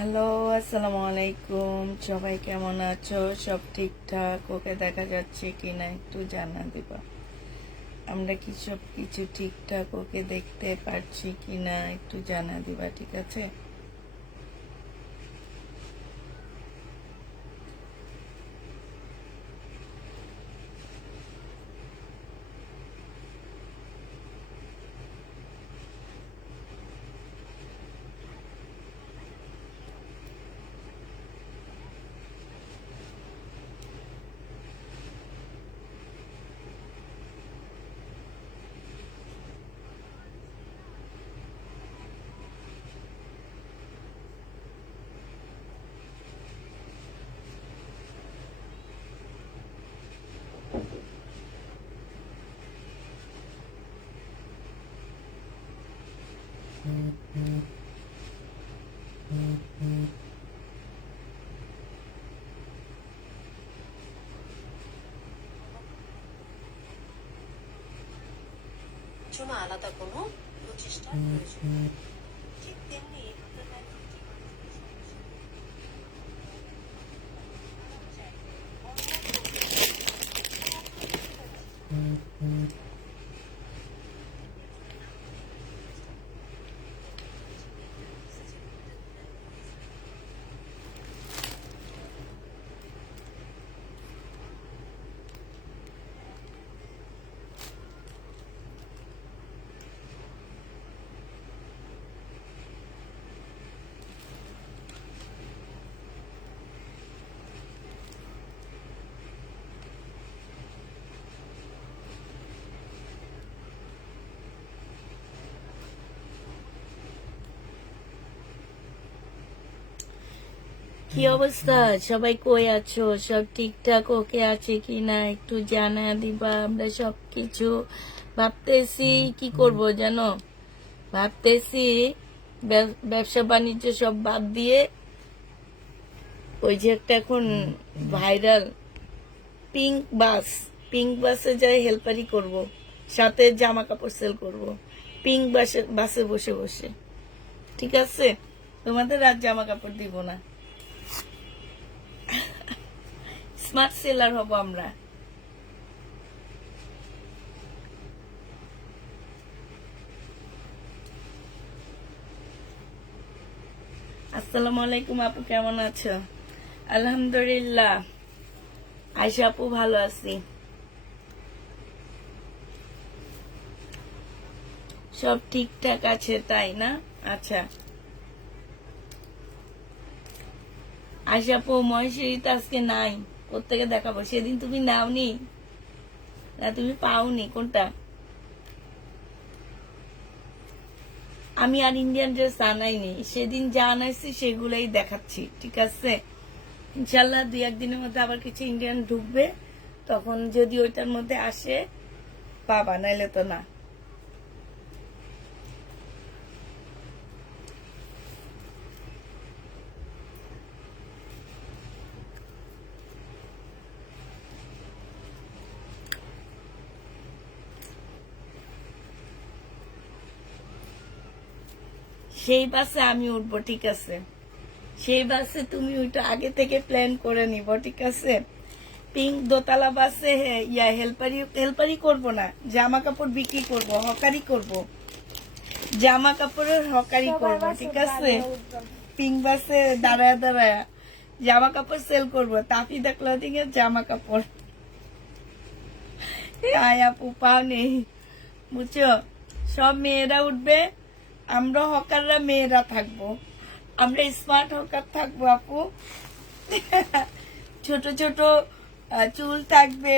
Hello, আসসালামু আলাইকুম। সবাই কেমন আছো? সব ঠিকঠাক? ওকে দেখা যাচ্ছে কিনা একটু জানা দিবা। আমরা কি সব কিছু ঠিকঠাক ওকে দেখতে পারছি কিনা একটু জানা দিবা, ঠিক আছে? জন্য আলাদা কোনো প্রচেষ্টার প্রয়োজন নেই। ঠিক তেমনি আপনার লাইফে জীবনে যদি সমস্যা চাইলে কি অবস্থা? সবাই কই আছো? সব ঠিকঠাক ওকে আছে কিনা একটু জানা দিবা। আমরা সব কিছু ভাবতেছি কি করব জানো, ভাবতেছি ব্যবসা বাণিজ্য সব বাদ দিয়ে ওই যে একটা এখন ভাইরাল পিঙ্ক বাস, পিঙ্ক বাসে যাই হেল্পারি করব, সাথে জামা কাপড় সেল করব, পিঙ্ক বাসে বাসে বসে বসে। ঠিক আছে, তোমাদের আর জামা কাপড় দিব না, স্মার্ট সেলার হব আমরা। আসসালামু আলাইকুম আপু, কেমন আছো? আলহামদুলিল্লাহ, আয়শা আপু ভালো আছি। সব ঠিকঠাক আছে তাই না? আচ্ছা, আয়শা আপু মহেশ্বরীতে আজকে নাই, কোত্থেকে দেখাবো? সেদিন তুমি নাওনি না, তুমি পাওনি কোনটা? আমি আর ইন্ডিয়ান ড্রেস আনাইনি, সেদিন যা আনাইছি সেগুলাই দেখাচ্ছি, ঠিক আছে? ইনশাল্লাহ 2-1 দিনের মধ্যে আবার কিছু ইন্ডিয়ান ঢুকবে, তখন যদি ওইটার মধ্যে আসে পাবা, নাইলে তো না। সেই বাসে আমি উঠবো, ঠিক আছে? সেই বাসে তুমি ওইটা আগে থেকে প্ল্যান করে নিব, ঠিক আছে? পিঙ্ক দোতলা বাসে হেল্পারি হেল্পারি করব না, জামা কাপড় বিক্রি করব, হকারি করব, জামা কাপড়ের হকারি করব, ঠিক আছে? পিঙ্ক বাসে দাঁড়ায় দাঁড়ায় জামা কাপড় সেল করব, তাফিদা ক্লথিং এর জামা কাপড়। আয় আপু, পাও নেই, বুঝছো? সব মেয়েরা উঠবে, আমরা হকাররা মেয়েরা থাকবো, আমরা স্মার্ট হকার থাকবো আপু। ছোট ছোট চুল থাকবে,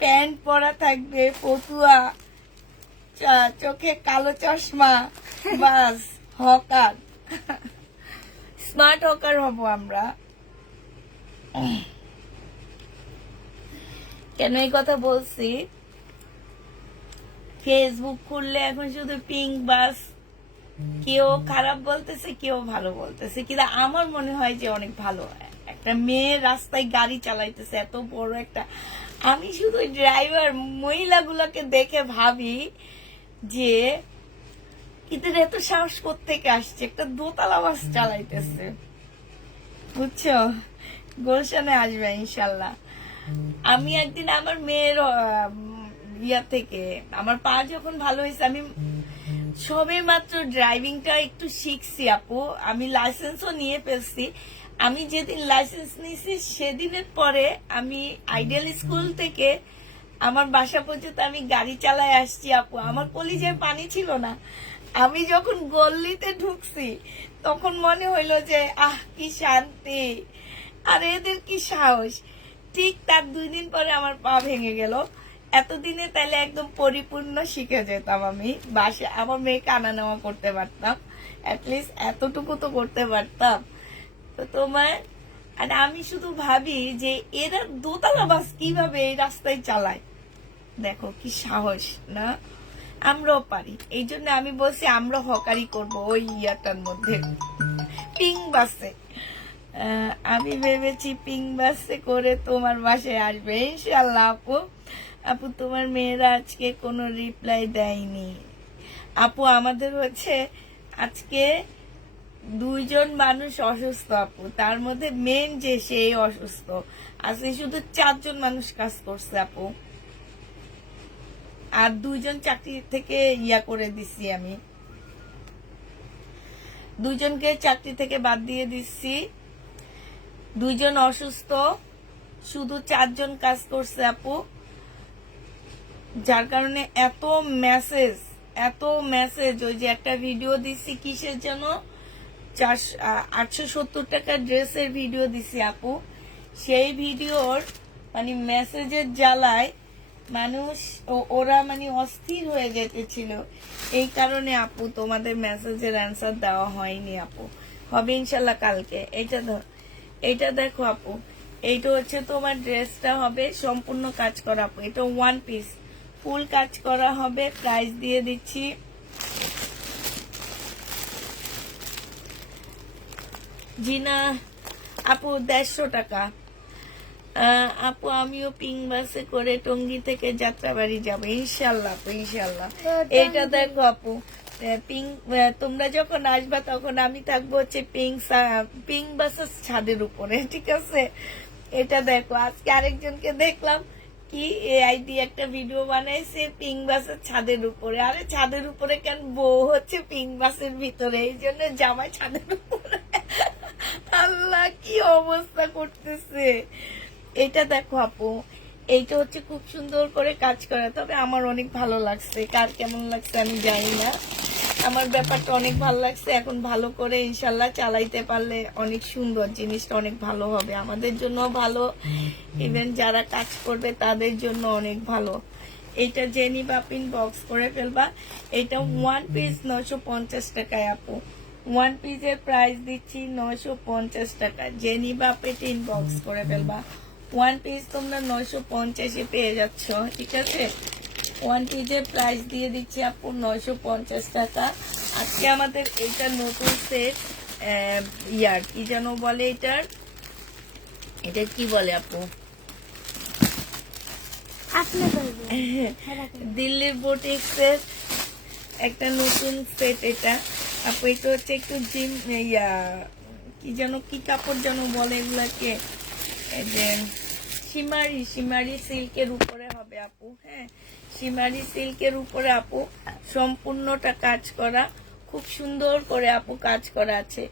প্যান্ট পরা থাকবে, ফতুয়া, চোখে কালো চশমা, বাস হকার, স্মার্ট হকার হব আমরা। কেন এই কথা বলছি? ফেসবুক খুললে এখন শুধু পিঙ্ক বাস, কেউ খারাপ বলতেছে কেউ ভালো বলতেছে, কিন্তু আমার মনে হয় যে অনেক ভালো। একটা মেয়ে রাস্তায় গাড়ি চালাইতেছে, এত বড় একটা, আমি শুধু ড্রাইভার মহিলাগুলোকে দেখে ভাবি যে কিন্তু এত সাহস কোত্থেকে আসছে, একটা দোতলা বাস চালাইতেছে বুঝছো। গুলশানে আসবে ইনশাল্লাহ। আমি একদিন আমার মেয়ের ইয়া থেকে আমার পা যখন ভালো হয়েছে, আমি সবে মাত্র ড্রাইভিংটা একটু শিখছি আপু, আমি লাইসেন্সও নিয়ে ফেলছি। আমি যেদিন লাইসেন্স নিয়েছি সেদিনের পরে আমি আইডিয়াল স্কুল থেকে আমার বাসা পর্যন্ত আমি গাড়ি চালায় আসছি আপু। আমার কলিজায় পানি ছিল না। আমি যখন গল্লিতে ঢুকছি তখন মনে হইলো যে আহ কি শান্তি, আর এদের কি সাহস। ঠিক তার 2 দিন পরে আমার পা ভেঙে গেল। এতদিনে তাইলে একদম পরিপূর্ণ শিখে যেতাম আমি, বাসে আমার মেয়েকে আনা নেওয়া করতে পারতাম, অ্যাটলিস্ট এতটুকু তো করতে পারতাম। তো তোমার আর আমি শুধু ভাবি যে এরা দোতলা বাস কিভাবে এই রাস্তায় চালায়, দেখো কি সাহস না। আমরাও পারি, এই জন্য আমি বলছি আমরা হকারি করব ওই ইয়াটার মধ্যে, পিং বাসে। আমি ভেবেছি পিং বাসে করে তোমার বাসায় আসবে ইনশাল্লাহ আপু। আপু তোমার মেয়েরা আজকে কোনো রিপ্লাই দেয়নি আপু। আমাদের হচ্ছে আজকে 2 জন মানুষ অসুস্থ আপু, তার মধ্যে মেন যে সেই অসুস্থ। আজকে শুধু 4 জন মানুষ কাজ করছে আপু, আর 2 জন চাকরি থেকে ইয়া করে দিছি আমি, 2 জনকে চাকরি থেকে বাদ দিয়ে দিচ্ছি। 2 জন অসুস্থ, শুধু 4 জন কাজ করছে আপু। যার কারণে এত মেসেজ। ওই যে একটা ভিডিও দিছি কিসের জন্য 870 টাকার ড্রেসের ভিডিও দিছি আপু, সেই ভিডিওর মানে মেসেজের জ্বালায় মানুষ ওরা মানে অস্থির হয়ে যেতেছিল। এই কারণে আপু তোমাদের মেসেজের অ্যান্সার দেওয়া হয়নি আপু, হবে ইনশাল্লাহ কালকে। এইটা দেখো আপু, এইটা হচ্ছে তোমার ড্রেসটা হবে সম্পূর্ণ কাজ করা আপু। এটা 1 পিস ফুল কাজ করা হবে। প্রাইস দিয়ে দিচ্ছি জিনা আপু 150 টাকা। আপু আমিও পিং বাসে করে টঙ্গী থেকে যাত্রাবাড়ি যাবো ইনশাল্লাহ আপু, ইনশাল্লাহ। এইটা দেখো আপু, তোমরা যখন আসবা তখন আমি থাকবো হচ্ছে পিং বাসের ছাদের উপরে, ঠিক আছে। এটা দেখো, আজকে আরেকজনকে দেখলাম কি এআই দিয়ে একটা ভিডিও বানাইছে পিং বাসের ছাদের উপরে। আরে ছাদের উপরে কেন, বউ হচ্ছে পিং বাসের ভিতরে, এই জন্য জামাই ছাদের উপরে। আল্লাহ কি অবস্থা করতেছে। এটা দেখো আপু, এইটা হচ্ছে খুব সুন্দর করে কাজ করা, তবে আমার অনেক ভালো লাগছে। কার কেমন লাগছে আমি জানি না, আমার ব্যাপারটা অনেক ভালো লাগছে। এখন ভালো করে ইনশাল্লাহ চালাইতে পারলে অনেক সুন্দর, জিনিসটা অনেক ভালো হবে, আমাদের জন্য ভালো, ইভেন যারা কাজ করবে তাদের জন্য অনেক ভালো। এইটা জেনি বাপিন বক্স করে ফেলবা। এটা 1 পিস 950 টাকায় আপু। 1 পিসের প্রাইস দিচ্ছি 950 টাকা। জেনি বাপিন বক্স করে ফেলবা। 1 পিস তোমরা 950-এ পেয়ে যাচ্ছ, ঠিক আছে। 1 পিসের প্রাইস দিয়ে দিচ্ছি আপু 950 টাকা। আজকে আমাদের এটা নতুন সেট ইয়ার কি যেন বলে, এটা কি বলে আপু, দিল্লির বুটিক্সের একটা নতুন সেট এটা আপু। এটা হচ্ছে একটু জিম ইয়া কি যেন, কি কাপড় যেন বলে এগুলাকে, যে সিমারি সিল্কের উপরে হবে আপু। হ্যাঁ, সিমারি সিল্কের উপরে আপু, সম্পূর্ণটা কাজ করা, খুব সুন্দর করে আপু কাজ করা আছে।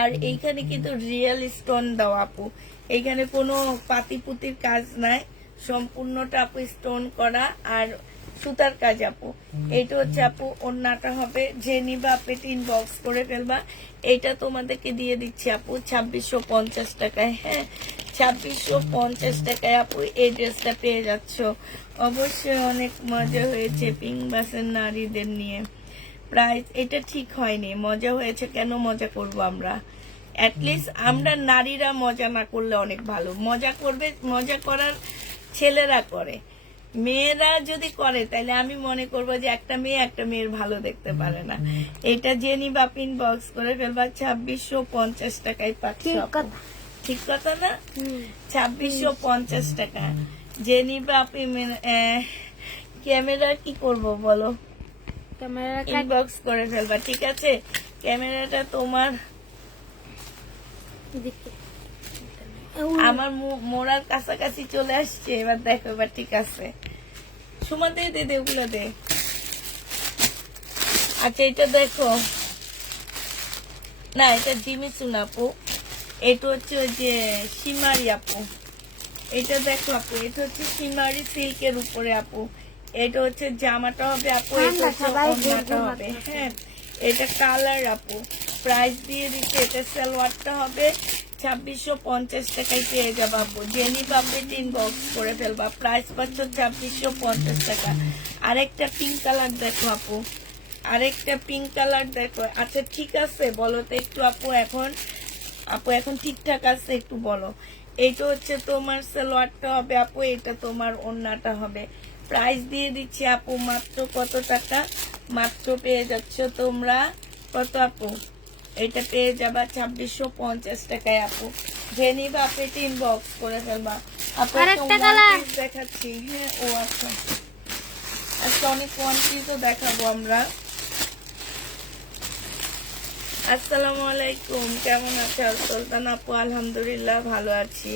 আর এইখানে কিন্তু রিয়েল স্টোন দেওয়া আপু, এইখানে কোনো পাতিপুতির কাজ নাই, সম্পূর্ণটা আপু স্টোন করা আর সুতার কাজ আপু। এইটা হচ্ছে আপু ওড়নাটা হবে, যে নিবা পেটিন বক্স করে ফেলবা। এইটা তোমাদেরকে দিয়ে দিচ্ছি আপু 2650 টাকায়। হ্যাঁ, 2650 টাকায় আপু এই ড্রেসটা পেয়ে যাচ্ছ। অবশ্যই অনেক মজা হয়েছে পিং বাসের নারীদের নিয়ে। প্রাইস এটা ঠিক হয়নি, মজা হয়েছে কেন মজা করব আমরা, অ্যাটলিস্ট আমরা নারীরা মজা না করলে অনেক ভালো। মজা করার ছেলেরা করে, মেয়েরা যদি করে তাহলে আমি মনে করবো যে একটা মেয়ের ভালো দেখতে পারে না। এটা জেনি বাপিন বক্স করে ফেলবা 2650 টাকায় পাচ্ছ। ঠিক কথা না, 2650 টাকা জেনি বাপিন। ক্যামেরা কি করব বলো, ক্যামেরা ইনবক্স করে ফেলবা, ঠিক আছে? ক্যামেরাটা তোমার আমার মোড়ার কাছাকাছি চলে আসছে, এবার দেখো, এবার ঠিক আছে। সুমা দে দে দে, ওগুলো দে। আচ্ছা এটা দেখো, না এটা জিমিচুন আপু, এটা হচ্ছে ওই যে সিমারি আপু। এটা দেখো আপু, এটা হচ্ছে সিমারি সিল্কের উপরে আপু। এটা হচ্ছে জামাটা হবে আপু, এটা হচ্ছে ওড়নাটা হবে। হ্যাঁ, এটা কালার আপু। প্রাইস দিয়ে দিচ্ছে, এটা সালোয়ারটা হবে 2650 টাকায় পেয়ে যাবো আপু। জেনি পাবে ইনবক্স করে ফেলবা, প্রাইস পাচ্ছ 2650 টাকা। আরেকটা পিঙ্ক কালার দেখো আপু, আরেকটা পিঙ্ক কালার দেখো। আচ্ছা ঠিক আছে, বলো তো একটু আপু, এখন ঠিকঠাক আছে একটু বলো। এইটা হচ্ছে তোমার সালোয়ারটা হবে আপু, এটা তোমার ওড়নাটা হবে। প্রাইস দিয়ে দিচ্ছি আপু মাত্র কত টাকা? মাত্র পেয়ে যাচ্ছ তোমরা কত আপু? এটা পেয়ে যাবা 2650 টাকায় আপু। জেনি বা আপনি ইনবক্স করে ফেলবা আপু। আরেকটা কালার দেখাচ্ছি। হ্যাঁ, ও আচ্ছা, আজকে অনেক ওয়ান পিসও দেখাবো আমরা। আসসালামু আলাইকুম, কেমন আছে সুলতান আপু? আলহামদুলিল্লাহ ভালো আছি।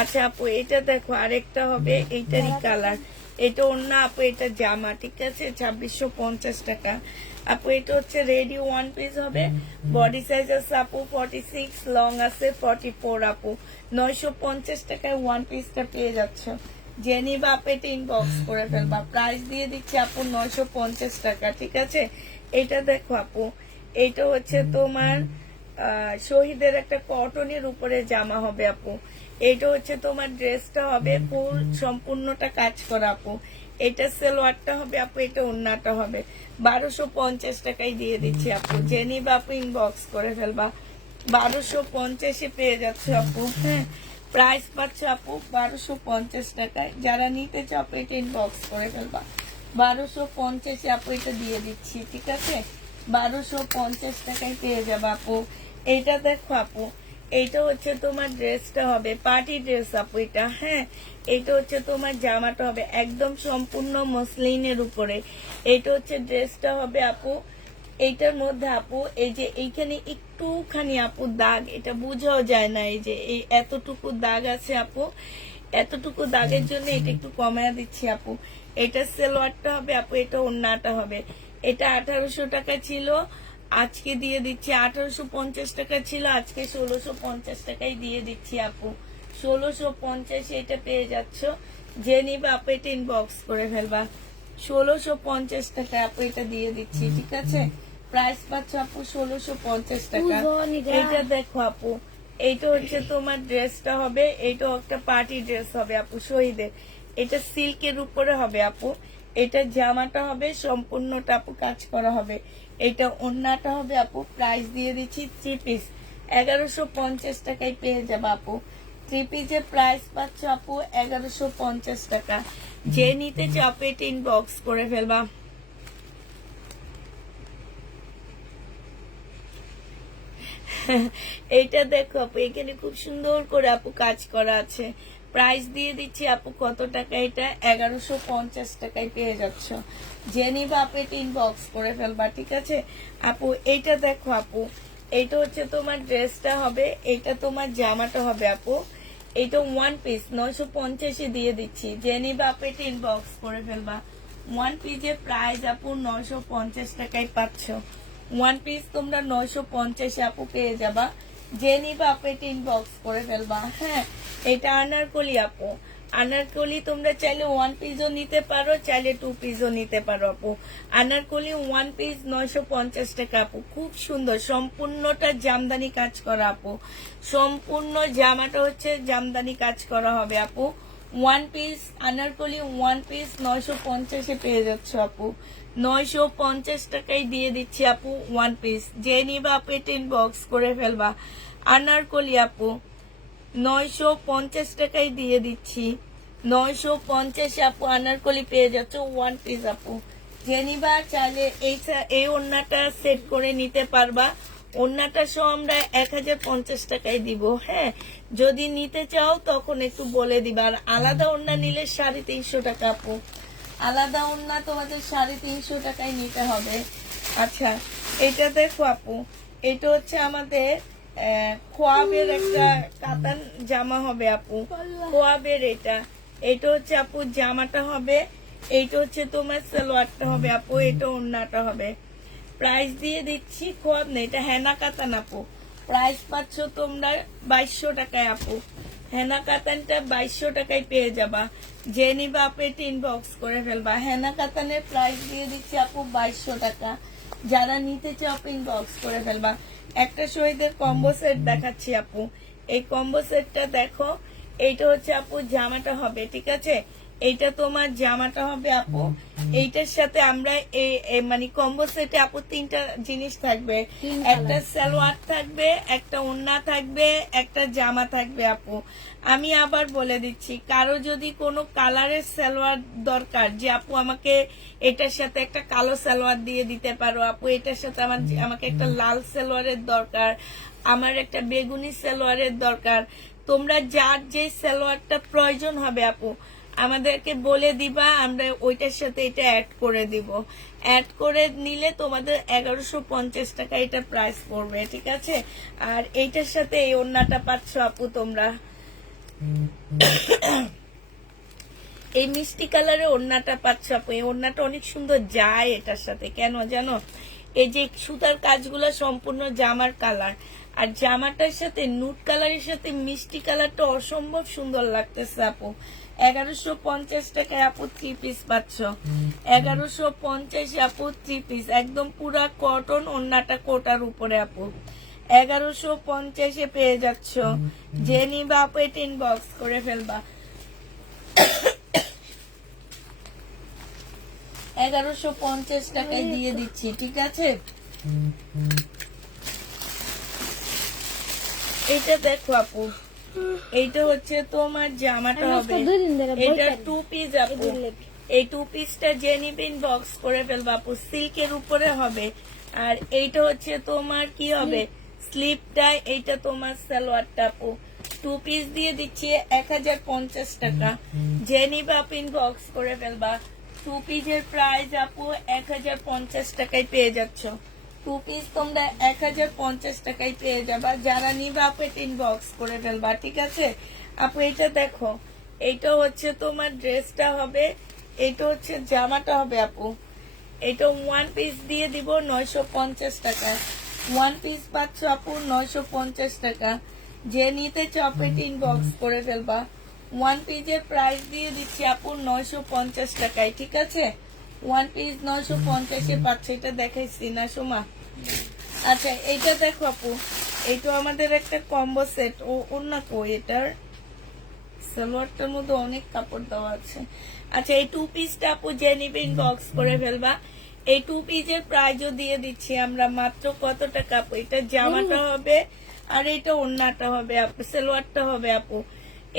আচ্ছা আপু, এটা দেখো, আরেকটা হবে এইটারই কালার। এটা ওড়না আপু, এটা জামা, ঠিক আছে? 2650 টাকা আপু। এটা হচ্ছে রেডি ওয়ান পিস হবে। বডি সাইজ আছে আপু 46, লং আছে 44 আপু। 950 টাকায় ওয়ান পিসটা পেয়ে যাচ্ছ। জেনি বা পেটে ইনবক্স করে ফেলবা, প্রাইস দিয়ে দিচ্ছি আপু 950 টাকা, ঠিক আছে? এটা দেখো আপু, এইটা হচ্ছে তোমার শহীদের একটা কটনের উপরে জামা হবে আপু। এইটা হচ্ছে তোমার ড্রেসটা হবে ফুল সম্পূর্ণটা কাজ করা আপু। এটা সালোয়ারটা হবে আপু, এটা ওড়নাটা হবে। 1250 টাকায় দিয়ে দিচ্ছি আপু। জেনি বা আপু ইনবক্স করে ফেলবা, 1250 পেয়ে যাচ্ছে আপু। হ্যাঁ, প্রাইস পাচ্ছে আপু 1250 টাকায়। যারা নিতে চাও আপু এটা ইনবক্স করে ফেলবা, 1250 আপু এটা দিয়ে দিচ্ছি, ঠিক আছে? 1250 টাকায় পেয়ে যাবে আপু। এইটা দেখো আপু, এইটা হচ্ছে তোমার ড্রেসটা হবে পার্টি ড্রেস আপু এটা। হ্যাঁ, এইটা হচ্ছে তোমার জামাটা হবে একদম সম্পূর্ণ মসলিনের উপরে। এইটা হচ্ছে ড্রেসটা হবে আপু। এইটার মধ্যে আপু এই যে এইখানে একটুখানি আপু দাগ, এটা বুঝাও যায় না, এই যে এই এতটুকু দাগ আছে আপু। এতটুকু দাগের জন্য এটা একটু কমায় দিচ্ছি আপু। এটা সালোয়ারটা হবে আপু, এটা ওড়নাটা হবে। এটা 1800 টাকা ছিল, আজকে দিয়ে দিচ্ছি 1850 টাকা ছিল, আজকে 1650 টাকায় দিয়ে দিচ্ছি আপু। 1650 এটা পেয়ে যাচ্ছ। যে নিবা আপু এটা ইনবক্স করে ফেলবা, 1650 টাকা আপু এটা দিয়ে দিচ্ছি, ঠিক আছে? প্রাইস পাচ্ছ আপু 1650 টাকা। এটা দেখো আপু, এইটা হচ্ছে তোমার ড্রেসটা হবে, এইটাও একটা পার্টি ড্রেস হবে আপু শহীদের। এটা সিল্কের উপরে হবে আপু। এটা জামাটা হবে সম্পূর্ণটা আপু কাজ করা হবে। এটা ওড়নাটা হবে আপু। প্রাইস দিয়ে দিচ্ছি 3 পিস 1150 টাকায় পেয়ে যাবে আপু। 3 পিসের প্রাইস পাচ্ছ আপু 1150 টাকা। যে নিতে চাও আপু এটা ইনবক্স করে ফেলবা। এইটা দেখো আপু, এখানে খুব সুন্দর করে আপু কাজ করা আছে। প্রাইস দিয়ে দিচ্ছি আপু কত টাকা? এটা 1150 টাকায় পেয়ে যাচ্ছ। জেনি বা আপু এটা ইনবক্স করে ফেলবা, ঠিক আছে আপু? এইটা দেখো আপু, এইটা হচ্ছে তোমার ড্রেসটা হবে, এইটা তোমার জামাটা হবে আপু। এইটা ওয়ান পিস 950 দিয়ে দিচ্ছি। জেনি বা আপু এটা ইনবক্স করে ফেলবা। ওয়ান পিসের প্রাইস আপু 950 টাকায় পাচ্ছ। ওয়ান পিস তোমরা 950 আপু পেয়ে যাবা। যে নিবা আপু এটা ইনবক্স করে ফেলবা। হ্যাঁ, এটা আনারকলি আপু। আনারকলি তোমরা চাইলে ওয়ান পিসও নিতে পারো, চাইলে 2 পিসও নিতে পারো আপু। আনারকলি ওয়ান পিস 950 টাকা আপু, খুব সুন্দর, সম্পূর্ণটা জামদানি কাজ করা আপু। সম্পূর্ণ জামাটা হচ্ছে জামদানি কাজ করা হবে আপু। One piece Anarkali one piece 950 পেয়ে যাচ্ছ আপু। 950 টাকায় দিয়ে দিচ্ছি আপু ওয়ান পিস। যে নিবা আপু এটা ইনবক্স করে ফেলবা। আনারকলি আপু 950 টাকায় দিয়ে দিচ্ছি। 950 আপু আনারকলি পেয়ে যাচ্ছ ওয়ান পিস আপু। যে নিবা চাইলে এই ওড়নাটা সেট করে নিতে পারবা। ওড়নাটা সহ আমরা 1050 টাকায় দিব। হ্যাঁ, যদি নিতে চাও তখন একটু বলে দিবা। আর আলাদা ওড়না নিলে 350 টাকা আপু। আলাদা ওড়না তোমাদের 350 টাকায় নিতে হবে। আচ্ছা, এটা দেখো আপু, এটা হচ্ছে আমাদের খোয়াবের একটা কাতান জামা হবে আপু, খোয়াবের এটা হচ্ছে আপু জামাটা হবে, এইটা হচ্ছে তোমার সালোয়ারটা হবে আপু, এটা ওড়নাটা হবে। প্রাইস দিয়ে দিচ্ছি, খোয়াব না, এটা হেনা কাতান আপু। প্রাইস পাচ্ছ তোমরা 2200 টাকায় আপু। হেনা কাতানটা 2200 টাকায় পেয়ে যাবা। যে নিবা আপু এটা ইনবক্স করে ফেলবা। হেনা কাতানের প্রাইস দিয়ে দিচ্ছি আপু 2200 টাকা। যারা নিতে চাও আপু ইনবক্স করে ফেলবা। একটা শহীদের কম্বো সেট দেখাচ্ছি আপু। এই কম্বো সেটটা দেখো, এইটা হচ্ছে আপু জামাটা হবে, ঠিক আছে? এইটা তোমার জামাটা হবে আপু। এইটার সাথে আমরা মানে কম্বো সেটে আপু 3টা জিনিস থাকবে, একটা সালোয়ার থাকবে, একটা ওড়না থাকবে, একটা জামা থাকবে আপু। আমি আবার বলে দিচ্ছি, কারো যদি কোনো কালারের সালোয়ার দরকার, যে আপু আমাকে এটার সাথে একটা কালো সালোয়ার দিয়ে দিতে পারো আপু, এটার সাথে আমাকে একটা লাল সালোয়ারের দরকার, আমার একটা বেগুনি সালোয়ারের দরকার, তোমরা যার যে সালোয়ারটা প্রয়োজন হবে আপু আমাদেরকে বলে দিবা, আমরা ওইটার সাথে এটা অ্যাড করে দিব। অ্যাড করে নিলে তোমাদের 1150 টাকা এটা প্রাইস পড়বে, ঠিক আছে? আর এইটার সাথে এই ওড়নাটা পাচ্ছ আপু তোমরা। এই মিষ্টি কালারের ওড়নাটা পাচ্ছ আপু। এই ওড়নাটা অনেক সুন্দর যায় এটার সাথে, কেন জানো? এই যে সুতার কাজগুলো সম্পূর্ণ জামার কালার, আর জামাটার সাথে নুট কালারের সাথে মিষ্টি কালারটা অসম্ভব সুন্দর লাগতেছে আপু। 1150 টাকায় আপু 3 পিস পাচ্ছ। 1150 আপু 3 পিস, একদম পুরা কটন, ওড়নাটা কোটার উপরে আপু। 1150 পেয়ে যাচ্ছ। যে নিবা আপু এটা ইনবক্স করে ফেলবা। 1150 টাকায় দিয়ে দিচ্ছি, ঠিক আছে? এটা দেখো আপু, এইটা হচ্ছে তোমার জামাটা হবে, এটা 2 পিস আপু। এই 2 পিসটা যে নিবে ইনবক্স করে ফেলবা আপু। সিল্কের উপরে হবে। আর এইটা হচ্ছে তোমার কি হবে, স্লিপটা। এইটা তোমার সালোয়ারটা আপু। 2 পিস দিয়ে দিচ্ছি 1050 টাকা। যে নিবে আপু ইনবক্স করে ফেলবা। 2 পিসের প্রাইস আপু 1050 টাকায় পেয়ে যাচ্ছ। 2 পিস তোমরা 1050 টাকায় পেয়ে যাবা। যারা নিবা আপু এটা ইনবক্স করে ফেলবা, ঠিক আছে আপু? এটা দেখো, এইটা হচ্ছে তোমার ড্রেসটা হবে, এটা হচ্ছে জামাটা হবে আপু। এটা 1 পিস দিয়ে দিব 950 টাকা। 1 পিস পাচ্ছ আপু 950 টাকা। যে নিতে চাও আপু এটা ইনবক্স করে ফেলবা। 1 পিসের প্রাইস দিয়ে দিচ্ছি আপু 950 টাকায়, ঠিক আছে? 1 পিস 950 পাচ্ছে, এটা দেখাইছি না সোমা? আচ্ছা, এইটা দেখো আপু, এইটা আমাদের একটা কম্বো সেট। ও অন্য কই, এটার সালোয়ারটার মধ্যে অনেক কাপড় দেওয়া আছে। আচ্ছা, এই 2 পিসটা আপু যে নিবে ইনবক্স করে ফেলবা। এই 2 পিসের প্রাইসও দিয়ে দিচ্ছি আমরা মাত্র কত টাকা আপু? এটা জামাটা হবে, আর এটা ওড়নাটা হবে আপু, সালোয়ারটা হবে আপু।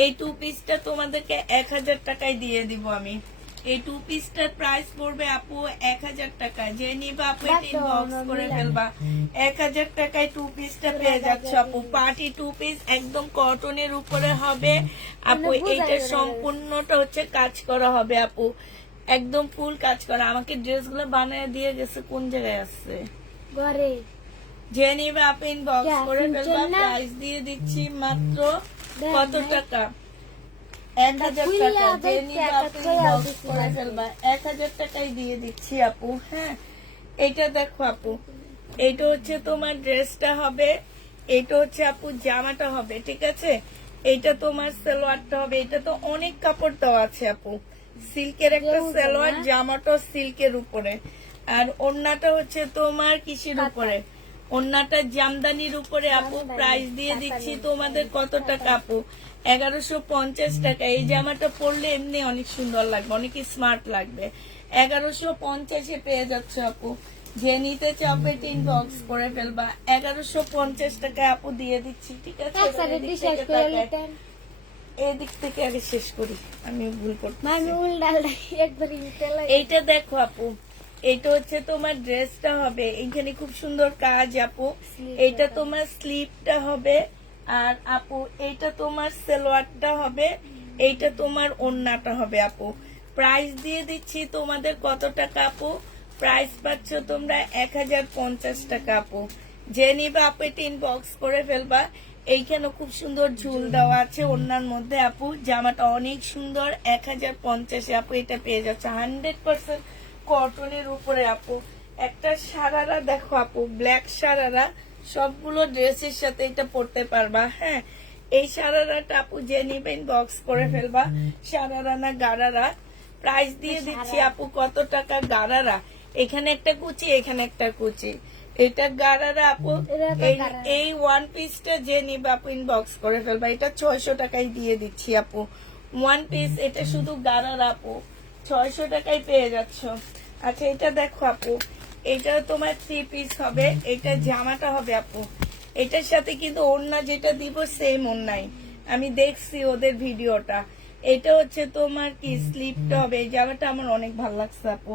এই 2 পিসটা তোমাদেরকে 1000 টাকায় দিয়ে দিব আমি। এই 2 পিসটার প্রাইস পড়বে আপু 1000 টাকা। যে নিবা আপু এটা ইনবক্স করে ফেলবা। 1000 টাকায় 2 পিসটা পেয়ে যাচ্ছ আপু। পার্টি 2 পিস, একদম কটনের উপরে হবে আপু। এইটা সম্পূর্ণটা হচ্ছে কাজ করা হবে আপু, একদম ফুল কাজ করা। আমাকে ড্রেসগুলো বানিয়ে দিয়ে গেছে, কোন জায়গায় আছে ঘরে। যে নিবা আপু ইনবক্স করে ফেলবা। প্রাইস দিয়ে দিচ্ছি মাত্র কত টাকা? 1000 টাকা। যে নিবা আপু ইনবক্স করে ফেলবা। 1000 টাকায় দিয়ে দিচ্ছি আপু। হ্যাঁ, এইটা দেখো আপু, এইটা হচ্ছে তোমার ড্রেসটা হবে, এইটা হচ্ছে আপু জামাটা হবে, ঠিক আছে? এইটা তোমার সালোয়ারটা হবে। এটা তো অনেক কাপড় দেওয়া আছে আপু। সিল্কের একটা সালোয়ার, জামাটা সিল্কের উপরে, আর ওড়নাটা হচ্ছে তোমার কিসের উপরে? ওড়নাটা জামদানির উপরে আপু। প্রাইস দিয়ে দিচ্ছি তোমাদের কত টাকা আপু? 1150 টাকা। এই জামাটা পরলে এমনি অনেক সুন্দর লাগবে, অনেক স্মার্ট লাগবে। 1150 পেয়ে যাচ্ছে আপু। যে নিতে চাপে ইনবক্স করে ফেলবা। 1150 টাকায় আপু দিয়ে দিচ্ছি, ঠিক আছে? এদিক থেকে আগে শেষ করি, আমি ভুল করছি। এইটা দেখো আপু, এইটা হচ্ছে তোমার ড্রেসটা হবে, এইখানে খুব সুন্দর কাজ আপু। এইটা তোমার স্লিপটা হবে, আর আপু এইটা তোমার সালোয়ারটা হবে, এইটা তোমার ওড়নাটা হবে আপু। প্রাইস দিয়ে দিচ্ছি তোমাদের কত টাকা আপু? প্রাইস পাচ্ছ তোমরা 1050 টাকা আপু। যে নিবা আপু এটা ইনবক্স করে ফেলবা। এইখানে খুব সুন্দর ঝুল দেওয়া আছে ওনার মধ্যে আপু, জামাটা অনেক সুন্দর। 1050 আপু এটা পেয়ে যাচ্ছে 100% কটনের উপরে আপু। একটা সারারা দেখো আপু, ব্ল্যাক সারারা, সবগুলো ড্রেসের সাথে এটা পরতে পারবা। হ্যাঁ, এই সারারাটা আপু যে নিবেন বক্স করে ফেলবা। সারারা না গারারা। প্রাইস দিয়ে দিচ্ছি আপু কত টাকা? গারারা এখানে একটা কুচি, এখানে একটা কুচি, এটা গারারা আপু। এই ওয়ান পিসটা যে নিবে আপু ইনবক্স করে ফেলবা। এটা 600 টাকায় দিয়ে দিচ্ছি আপু। ওয়ান পিস এটা শুধু গারারা আপু, 600 টাকায় পেয়ে যাচ্ছ। আচ্ছা এটা দেখো আপু, এটা তোমার 3 পিস হবে। এটা জামাটা হবে আপু। এটার সাথে কিন্তু ওড়না যেটা দিব সেম ওড়নাই, আমি দেখছি ওদের ভিডিওটা। এটা হচ্ছে তোমার কি স্লিপটা হবে। এই জামাটা আমার অনেক ভালো লাগছে আপু।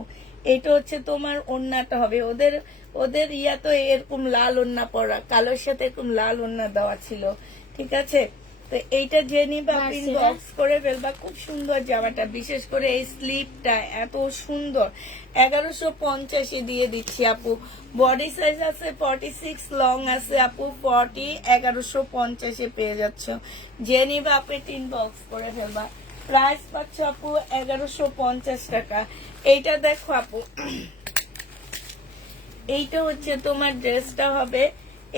এটা হচ্ছে তোমার ওড়নাটা হবে। ওদের ইয়া তো এরকম লাল ওড়না পরা, কালোর সাথে এরকম লাল ওড়না দেওয়া ছিল, ঠিক আছে। তো এইটা যে নিবা ইনবক্স করে ফেলবা। খুব সুন্দর জামাটা, বিশেষ করে এই স্লিপটা এত সুন্দর। 1150 দিয়ে দিচ্ছি আপু। বডি সাইজ আছে 46, লং আছে আপু 40। 1150 পেয়ে যাচ্ছ। যে নিবা আপু ইনবক্স করে ফেলবা। প্রাইস পাচ্ছ আপু 1150 টাকা। এইটা দেখো আপু, এইটা হচ্ছে তোমার ড্রেসটা হবে,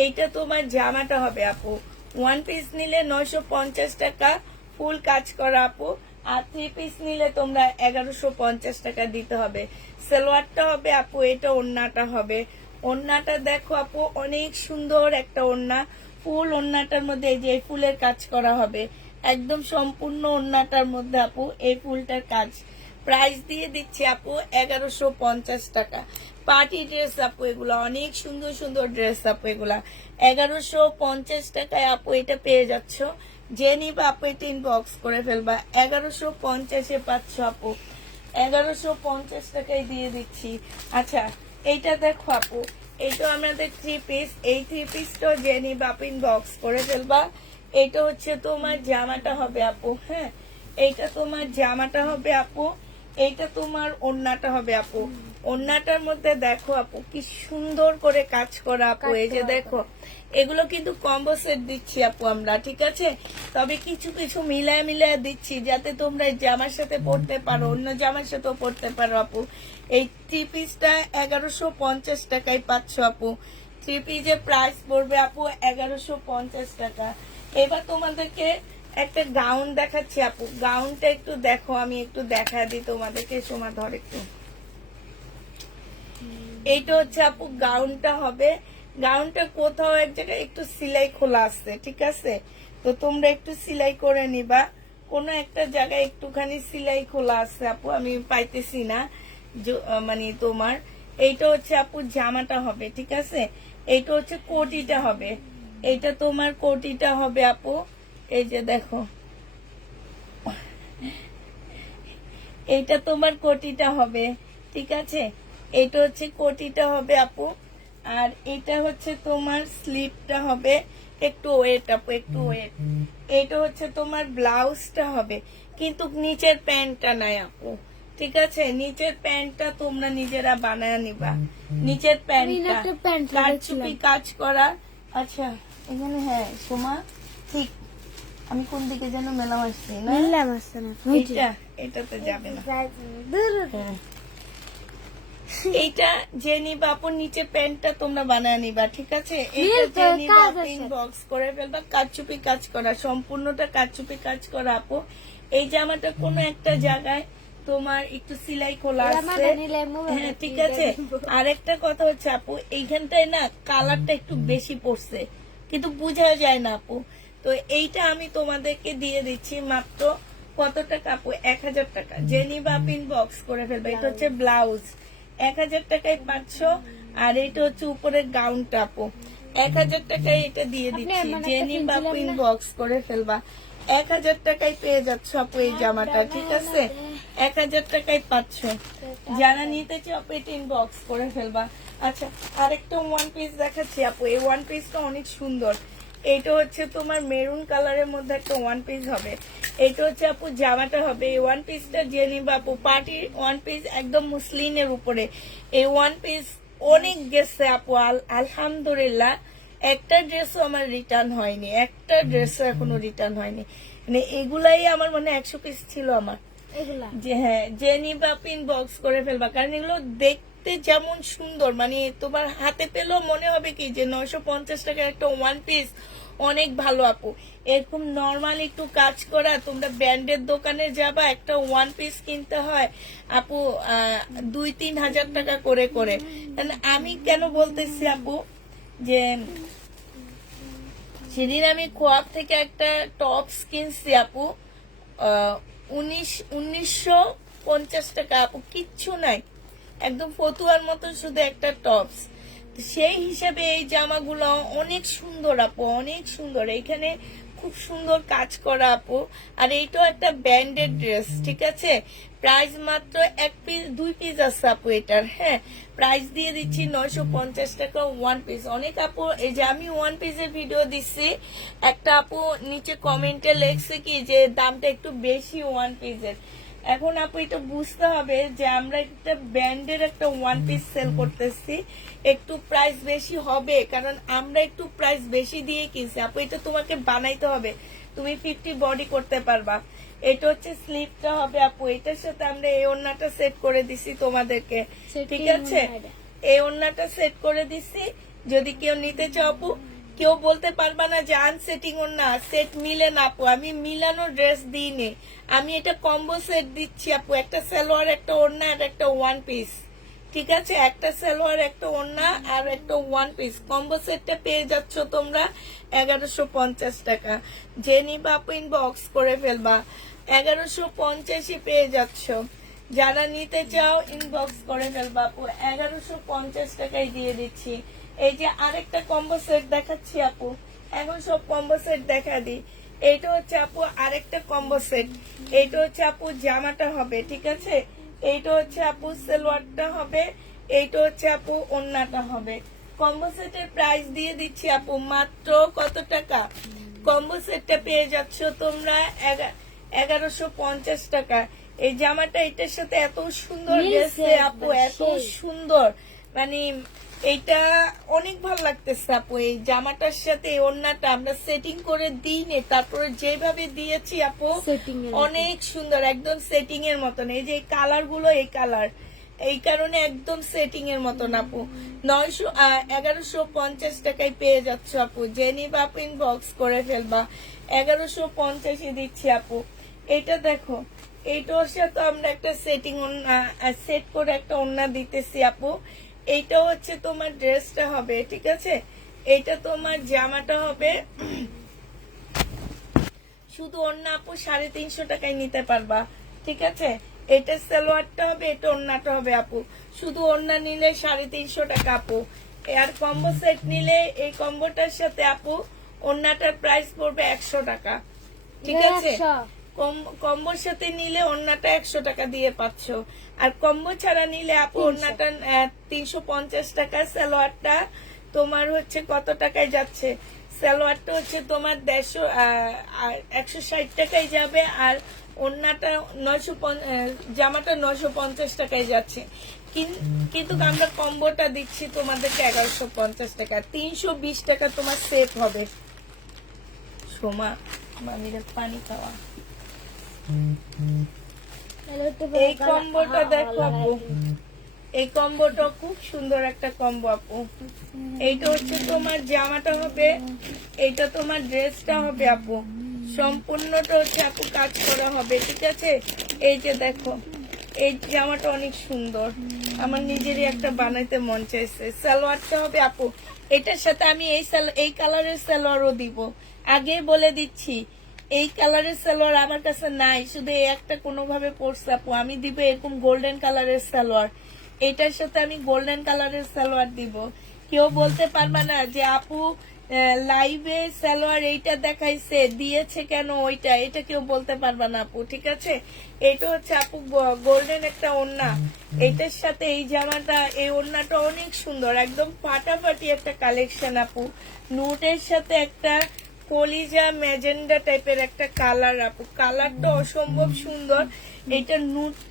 এইটা তোমার জামাটা হবে আপু। ওয়ান পিস নিলে 950 টাকা ফুল কাজ করা আপু। আর 3 পিস নিলে তোমরা 1150 টাকা দিতে হবে। সালোয়ারটা হবে আপু, এটা ওড়নাটা হবে। ওড়নাটা দেখো আপু, অনেক সুন্দর একটা ওড়না। ফুল ওড়নাটার মধ্যে এই যে এই ফুলের কাজ করা হবে, একদম সম্পূর্ণ ওড়নাটার মধ্যে আপু এই ফুলটার কাজ। প্রাইস দিয়ে দিচ্ছি আপু 1150 টাকা। পার্টি ড্রেস আপু, এগুলা অনেক সুন্দর সুন্দর ড্রেস আপু। এগুলা 1150 টাকায় আপু এটা পেয়ে যাচ্ছ। যে নিবা আপু এটা ইনবক্স করে ফেলবা। 1150 পাচ্ছ আপু। 1150 টাকায় দিয়ে দিচ্ছি। আচ্ছা এইটা দেখো আপু, এইটা আমাদের 3 পিস। এই 3 পিসটা যে নিবা আপু ইনবক্স করে ফেলবা। এইটা হচ্ছে তোমার জামাটা হবে আপু। হ্যাঁ, এইটা তোমার জামাটা হবে আপু। এইটা তোমার ওড়নাটা হবে আপু। ওড়নাটার মধ্যে দেখো আপু কি সুন্দর করে কাজ করা আপু। এই যে দেখো, এগুলো কিন্তু কম্বো সেট দিচ্ছি আপু আমরা, ঠিক আছে। তবে কিছু কিছু মিলায় মিলায় দিচ্ছি যাতে তোমরা এই জামার সাথে পড়তে পারো, অন্য জামার সাথেও পড়তে পারো আপু। এই 3 পিসটা 1150 টাকায় পাচ্ছ আপু। 3 পিসের প্রাইস পড়বে আপু 1150 টাকা। এবার তোমাদেরকে একটা গাউন দেখাচ্ছি আপু। গাউনটা একটু দেখো, আমি একটু দেখা দিই তোমাদেরকে। সময় ধর একটু। এইটা হচ্ছে আপু গাউনটা হবে। গাউনটা কোথাও এক জায়গায় একটু সেলাই খোলা আছে, ঠিক আছে। তো তোমরা একটু সেলাই করে নিবা। কোনো একটা জায়গায় একটুখানি সেলাই খোলা আছে আপু, আমি পাইতেছি না মানে তোমার। এইটা হচ্ছে আপু জামাটা হবে, ঠিক আছে। এইটা হচ্ছে কোটিটা হবে। এইটা তোমার কোটিটা হবে আপু। এই যে দেখো, এইটা তোমার কোটিটা হবে, ঠিক আছে। এইটা হচ্ছে কোটিটা হবে আপু। আর এটা হচ্ছে তোমার স্লিপটা হবে। একটু ওয়েট আপু, একটু ওয়েট। এটা হচ্ছে তোমার ব্লাউজটা হবে, কিন্তু নিচের প্যান্টটা নাই আপু, ঠিক আছে। নিচের প্যান্টটা তোমরা নিজেরা বানায় নিবা। নিচের প্যান্টটা কারচুপি কাজ করা। আচ্ছা এখানে, হ্যাঁ সোমা ঠিক, আমি কোন দিকে যেন মেলাম আসছি না, এটাতে যাবে না। হ্যাঁ, এইটা যে নিবা আপু, নিচে প্যান্টটা তোমরা বানায় নিবা, ঠিক আছে। এইটা যে নিবা ইনবক্স করে ফেলবা। কারচুপি কাজ করা, সম্পূর্ণটা কারচুপি কাজ করা আপু। এই জামাটা কোনো একটা জায়গায় তোমার একটু সেলাই খোলা আছে, হ্যাঁ ঠিক আছে। আরেকটা কথা হচ্ছে আপু, এইখানটায় না কালারটা একটু বেশি পড়ছে, কিন্তু বোঝা যায় না আপু। তো এইটা আমি তোমাদেরকে দিয়ে দিচ্ছি মাত্র কত টাকা আপু? 1000 টাকা। যে নিবা আপু ইনবক্স করে ফেলবে। এটা হচ্ছে ব্লাউজ, 1000 টাকায় পাচ্ছ। আর এটা হচ্ছে উপরের গাউনটা আপু, 1000 টাকায় এটা দিয়ে দিচ্ছি। যে নিবা আপু ইনবক্স করে ফেলবা। 1000 টাকায় পেয়ে যাচ্ছ আপু এই জামাটা, ঠিক আছে। 1000 টাকায় পাচ্ছ। যারা নিতে চাও আপু এটা ইনবক্স করে ফেলবা। আচ্ছা আরেকটা ওয়ান পিস দেখাচ্ছি আপু। এই ওয়ান পিসটা অনেক সুন্দর। এইটা হচ্ছে তোমার মেরুন কালারের মধ্যে একটা ওয়ান পিস হবে। এটা হচ্ছে আপু জামাটা হবে। এই ওয়ান পিসটা যে নিবা আপু, পার্টি ওয়ান পিস একদম মুসলিনের উপরে। এই ওয়ান পিস অনেক গেছে আপু, আলহামদুলিল্লাহ একটা ড্রেসও আমার রিটার্ন হয়নি, একটা ড্রেসও এখনো রিটার্ন হয়নি। মানে এগুলাই আমার মনে হয় 100 পিস ছিল আমার। এগুলা যে হ্যাঁ, যে নিবা পিন বক্স করে ফেলবা, কারণ এগুলো দেখতে যেমন সুন্দর, মানে তোমার হাতে পেলেও মনে হবে কি যে 950 টাকার একটা ওয়ান পিস অনেক ভালো আপু। এরকম নর্মাল একটু কাজ করা, তোমরা ব্র্যান্ডের দোকানে যাবা, একটা ওয়ান পিস কিনতে হয় আপু 2-3 হাজার টাকা করে করে। তাহলে আমি কেন বলতেছি আপু যে সেদিন আমি কোয়াব থেকে একটা টপস কিনছি আপু, 1950 টাকা আপু, কিচ্ছু নাই, একদম ফতুয়ার মতো শুধু একটা টপস। সেই হিসাবে এই জামাগুলো অনেক সুন্দর আপু, অনেক সুন্দর। এখানে খুব সুন্দর কাজ করা আপু, আর এইটাও একটা ব্র্যান্ডেড ড্রেস, ঠিক আছে। প্রাইস মাত্র 2 পিস আছে আপু এটার, হ্যাঁ। প্রাইস দিয়ে দিচ্ছি 950 টাকা ওয়ান পিস। অনেক আপু, এই যে আমি ওয়ান পিসের ভিডিও দিচ্ছি, একটা আপু নিচে কমেন্টে লেখছে কি যে দামটা একটু বেশি ওয়ান পিসের। এখন আপু এটা বুঝতে হবে যে আমরা একটা ব্র্যান্ডের একটা ওয়ান পিস সেল করতেছি, একটু প্রাইস বেশি হবে, কারণ আমরা একটু প্রাইস বেশি দিয়ে কিনছি আপু। এটা তোমাকে বানাইতে হবে, তুমি 50 বডি করতে পারবা। এটা হচ্ছে স্লিপটা হবে আপু, এটার সাথে আমরা এই ওড়নাটা সেট করে দিছি তোমাদেরকে, ঠিক আছে। এই ওড়নাটা সেট করে দিছি, যদি কেউ নিতে চাও আপু, কেউ বলতে পারবা না যে আনসেটিং ওড়না, সেট মিলে না আপু। আমি মিলানো ড্রেস দিইনি, আমি এটা কম্বো সেট দিচ্ছি আপু, একটা সালোয়ার, একটা ওড়না আর একটা ওয়ান পিস, ঠিক আছে। একটা সালোয়ার, একটা ওড়না আর একটা ওয়ান পিস কম্বো সেটটা পেয়ে যাচ্ছ তোমরা 1150 টাকা। যে নিবা আপু ইনবক্স করে ফেলবা, 1150 পেয়ে যাচ্ছ। যারা নিতে চাও ইনবক্স করে ফেলবা আপু, 1150 টাকায় দিয়ে দিচ্ছি। এই যে আরেকটা কম্বো সেট দেখাচ্ছি আপু, এখন সব কম্বো সেট দেখা দিই। এইটা হচ্ছে আপু আরেকটা কম্বো সেট, এইটা হচ্ছে আপু জামাটা হবে, ঠিক আছে। এইটা হচ্ছে আপু সালোয়ারটা হবে, এইটা হচ্ছে আপু ওড়নাটা হবে। কম্বো সেটের প্রাইস দিয়ে দিচ্ছি আপু মাত্র কত টাকা? কম্বো সেটটা পেয়ে যাচ্ছ তোমরা 1150 টাকা। এই জামাটা এটার সাথে এত সুন্দর গেছে আপু, এত সুন্দর, মানে এইটা অনেক ভালো লাগতেছে আপু। এই জামাটার সাথে এই ওড়নাটা আমরা সেটিং করে দিইনি, তারপরে যেভাবে দিয়েছি আপু অনেক সুন্দর, একদম সেটিং এর মতন। এই যে কালার গুলো, এই কালার, এই কারণে একদম সেটিং এর মতন আপু। 1150 টাকায় পেয়ে যাচ্ছ আপু, যে নিবা আপু ইনবক্স করে ফেলবা, 1150 দিচ্ছি আপু। এটা দেখো, এইটার সাথে আমরা একটা সেটিং সেট করে একটা ওড়না দিতেছি আপু। এইটা হচ্ছে তোমার ড্রেসটা হবে, ঠিক আছে। এইটা তোমার জামাটা হবে, শুধু ওড়না আপু 350 টাকায় নিতে পারবা, ঠিক আছে। এটা সালোয়ারটা হবে, এটা ওড়নাটা হবে আপু। শুধু ওড়না নিলে 350 টাকা আপু। আর কম্বো সেট নিলে এই কম্বোটার সাথে আপু ওড়নাটার প্রাইস পড়বে 100 টাকা, ঠিক আছে। কম্বোর সাথে নিলে ওড়নাটা 100 টাকা দিয়ে পাচ্ছ, আর কম্বো ছাড়া নিলে আপু ওড়নাটা 350 টাকা। সালোয়ারটা তোমার হচ্ছে কত টাকায় যাচ্ছে? সালোয়ারটা হচ্ছে তোমার 160 টাকায় যাবে, আর ওড়নাটা 950, জামাটা 950 টাকায় যাচ্ছে। কিন্তু আমরা কম্বোটা দিচ্ছি তোমাদেরকে 1150 টাকা, 320 টাকা তোমার সেট হবে। সোমা মামিদের পানি খাওয়া। এই কম্বোটা দেখো আপু, এই কম্বোটা খুব সুন্দর একটা কম্বো আপু। এইটা হচ্ছে তোমার জামাটা হবে, এইটা তোমার ড্রেসটা হবে আপু। সম্পূর্ণটা হচ্ছে আপু কাজ করা হবে, ঠিক আছে। এই যে দেখো, এই জামাটা অনেক সুন্দর, আমার নিজেরই একটা বানাইতে মন চাইছে। সালোয়ারটা হবে আপু, এটার সাথে আমি এই কালারের সালোয়ারও দিব, আগে বলে দিচ্ছি। এই কালারের সালোয়ার আমার কাছে নাই, শুধু এই একটা কোনোভাবে পড়ছে আপু, আমি দিব এরকম গোল্ডেন কালারের সালোয়ার। এটার সাথে আমি গোল্ডেন কালারের সালোয়ার দিব। কেউ বলতে পারবে না যে আপু লাইভে সালোয়ার এইটা দেখাইছে দিয়েছে কেন ওইটা, এটা কেউ বলতে পারবা না আপু, ঠিক আছে। এটা হচ্ছে আপু গোল্ডেন একটা ওড়না, এইটার সাথে এই জামাটা, এই ওড়নাটা অনেক সুন্দর, একদম ফাটাফাটি একটা কালেকশন আপু। নুটের সাথে একটা কলিজা ম্যাজেন্ডা টাইপের একটা কালার আপু, কালারটা অসম্ভব সুন্দর। এটা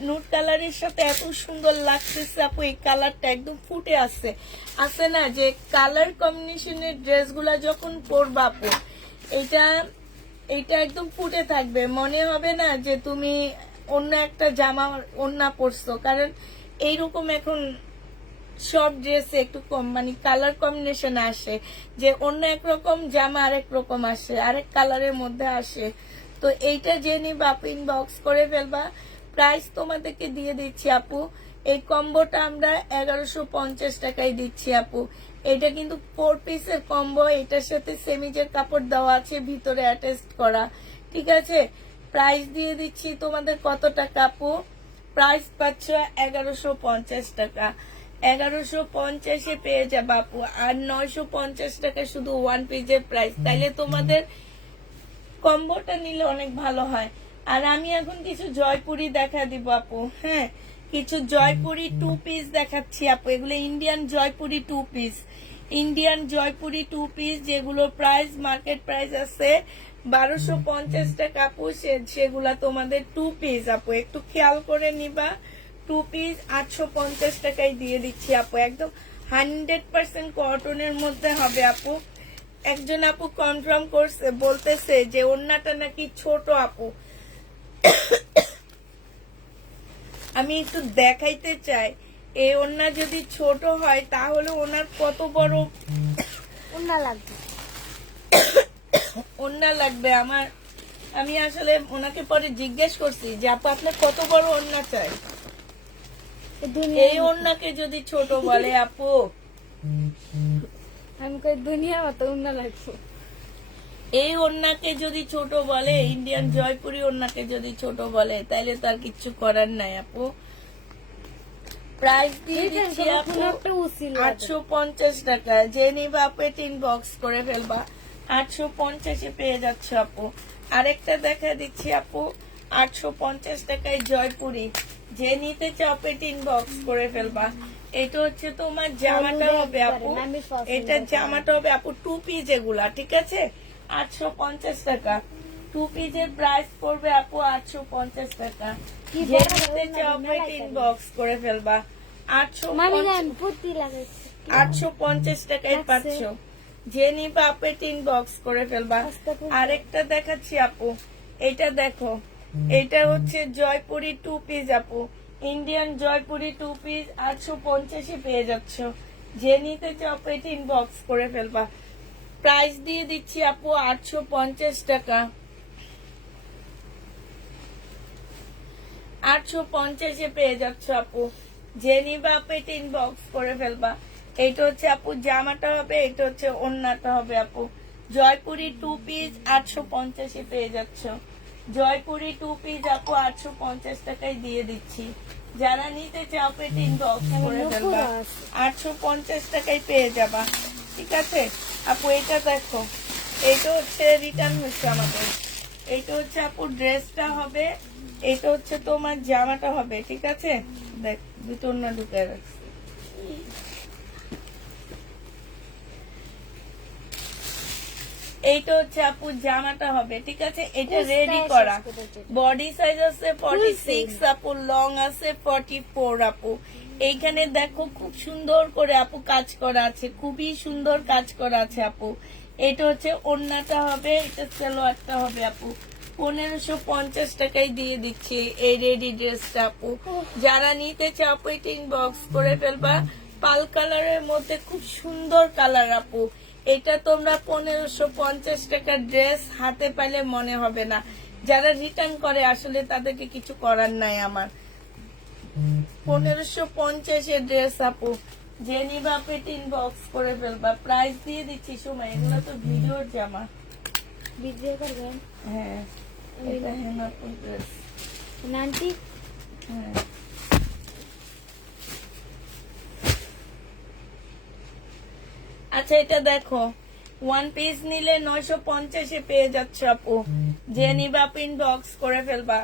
নুট কালারের সাথে এত সুন্দর লাগতেছে আপু, এই কালারটা একদম ফুটে আছে না যে কালার কম্বিনেশনের ড্রেসগুলা যখন পরবা আপু, এটা একদম ফুটে থাকবে, মনে হবে না যে তুমি অন্য একটা জামা ওড়না পরছো। কারণ এইরকম এখন সব ড্রেসে একটু কম মানে কালার কম্বিনেশন আসে, যে অন্য একরকম জামা আরেক রকম আসে, আরেক কালারের মধ্যে আসে। তো এইটা যে নিবা আপু ইনবক্স করে ফেলবা। প্রাইস তোমাদেরকে দিয়ে দিচ্ছি আপু, এই কম্বোটা আমরা 1150 টাকায় দিচ্ছি আপু। এটা কিন্তু 4 পিসের কম্বো, এটার সাথে সেমিজের কাপড় দেওয়া আছে ভিতরে অ্যাটাচ করা, ঠিক আছে। প্রাইস দিয়ে দিচ্ছি তোমাদের কত টাকা আপু, প্রাইস পাচ্ছ 1150 টাকা। 1150-এ পেয়ে যাবে আপু, আর 950 টাকা শুধু ওয়ান পিসের প্রাইস। তাইলে তোমাদের কম্বোটা নিলে অনেক ভালো হয়। আর আমি এখন কিছু জয়পুরি দেখা দিব আপু, হ্যাঁ কিছু জয়পুরি 2 পিস দেখাচ্ছি আপু। এগুলো Indian Jaipuri 2 piece, Indian Jaipuri 2 piece, যেগুলো প্রাইস মার্কেট প্রাইস আছে 1250 টাকা আপু, সেগুলা তোমাদের 2 পিস আপু, একটু খেয়াল করে নিবা। 2 পিস 850 টাকায় দিয়ে দিচ্ছি আপু, একদম 100% কটনের মধ্যে হবে আপু। একজন আপু কনফার্ম করছে, বলতেছে যে ওড়নাটা নাকি ছোট আপু। আমি একটু দেখাইতে চাই, এই ওড়না যদি ছোট হয় তাহলে ওনার কত বড় ওড়না লাগবে, ওড়না লাগবে আমার। আমি আসলে ওনাকে পরে জিজ্ঞেস করছি যে আপু আপনার কত বড় ওড়না চাই, এই ওড়নাকে যদি ছোট বলে আপু, আমি কই দুনিয়ার মতো ওড়না লাগবে। এই ওড়নাকে যদি ছোট বলে, ইন্ডিয়ান জয়পুরি ওড়নাকে যদি ছোট বলে, তাইলে তার কিচ্ছু করার নাই আপু। প্রাইস দিয়ে দিচ্ছি আপু 850 টাকা, যে নিবা আপু ইনবক্স করে ফেলবা, 850-এ পেয়ে যাচ্ছে আপু। আরেকটা দেখা দিচ্ছি আপু 850 টাকায় জয়পুরি, যে নিতে চাও ইনবক্স করে ফেলবা। এটা হচ্ছে তোমার জামাটা হবে আপু, এটা জামাটা হবে আপু 2 পিস এগুলা, ঠিক আছে। 850 টাকা 2 পিসের প্রাইস পড়বে আপু 850 টাকা, যে নিতে চাও ইনবক্স করে ফেলবা। 850 টাকায় পাচ্ছ, যে নিবা আপু ইনবক্স করে ফেলবা। আরেকটা দেখাচ্ছি আপু, এটা দেখো, এটা হচ্ছে জয়পুরি 2 পিস আপু, ইন্ডিয়ান জয়পুরি 2 পিস 850-এ পেয়ে যাচ্ছ, যে নিতে চাও ইনবক্স করে ফেলবা। প্রাইস দিয়ে দিচ্ছি আপু 850 টাকা, 850-এ পেয়ে যাচ্ছ আপু, যে নিবা আপু ইনবক্স করে ফেলবা। এইটা হচ্ছে আপু জামাটা হবে, এটা হচ্ছে ওড়নাটা হবে আপু। জয়পুরি 2 পিস 850-এ পেয়ে যাচ্ছ, জয়পুরি 2 পিস আপু 850 টাকায় দিয়ে দিচ্ছি, যারা নিতে চাও ইনবক্স করে ফেলবা, 850 টাকায় পেয়ে যাবা, ঠিক আছে আপু। এটা দেখো, এটা হচ্ছে রিটার্ন হচ্ছে আমাদের, এটা হচ্ছে আপু ড্রেসটা হবে, এটা হচ্ছে তোমার জামাটা হবে, ঠিক আছে। দেখ দুটো না ঢুকে রাখছি, এইটা হচ্ছে আপু জামাটা হবে, ঠিক আছে। এটা রেডি করা, বডি সাইজ আছে 46 আপু, লং আছে 44 আপু। এইখানে দেখো খুব সুন্দর করে আপু কাজ করা আছে, খুবই সুন্দর কাজ করা আছে আপু। এটা হচ্ছে ওড়নাটা হবে, এটা সালোয়ারটা হবে আপু। 1550 টাকায় দিয়ে দিচ্ছি এই রেডি ড্রেসটা আপু। যারা নিতে চাও ইনবক্স করে ফেলবা। পাল কালারের মধ্যে খুব সুন্দর কালার আপু, এটা তোমরা 1550 টাকার ড্রেস হাতে পাইলে মনে হবে না। যারা রিটার্ন করে আসলে তাদেরকে কিছু করার নাই আমার। 1550-এর ড্রেস আপু, যে নিবা ইনবক্স করে ফেলবা। প্রাইস দিয়ে দিচ্ছি সময়, এগুলো তো ভিডিওর জামা, ভিডিও করবেন। হ্যাঁ এটা হেমাপুর ড্রেস, নান্টি হ্যাঁ। আচ্ছা এটা দেখো, ওয়ান পিস নিলে 950 পেয়ে যাচ্ছ আপু। যে নিবা আপু ইনবক্স করে ফেলবা।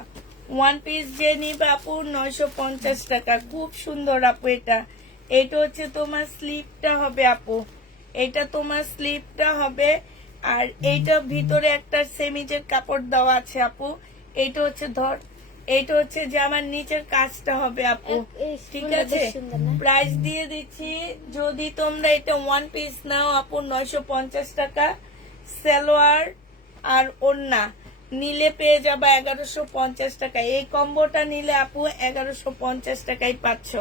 ওয়ান পিস যে নিবা আপু 950 টাকা। খুব সুন্দর আপু এটা। এটা হচ্ছে তোমার স্লিপটা হবে আপু, এটা তোমার স্লিপটা হবে। আর এইটা ভিতরে একটা সেমিজের কাপড় দেওয়া আছে আপু। এইটা হচ্ছে এইটা হচ্ছে যে আমার নিচের কাজটা হবে আপু। ঠিক আছে, প্রাইস দিয়ে দিচ্ছি। যদি তোমরা এটা ওয়ান পিস নাও আপু 950 টাকা, সালোয়ার আর ওড়না নিলে পেয়ে যাবে 1150 টাকা। এই কম্বোটা নিলে আপু 1150 টাকায় পাচ্ছ।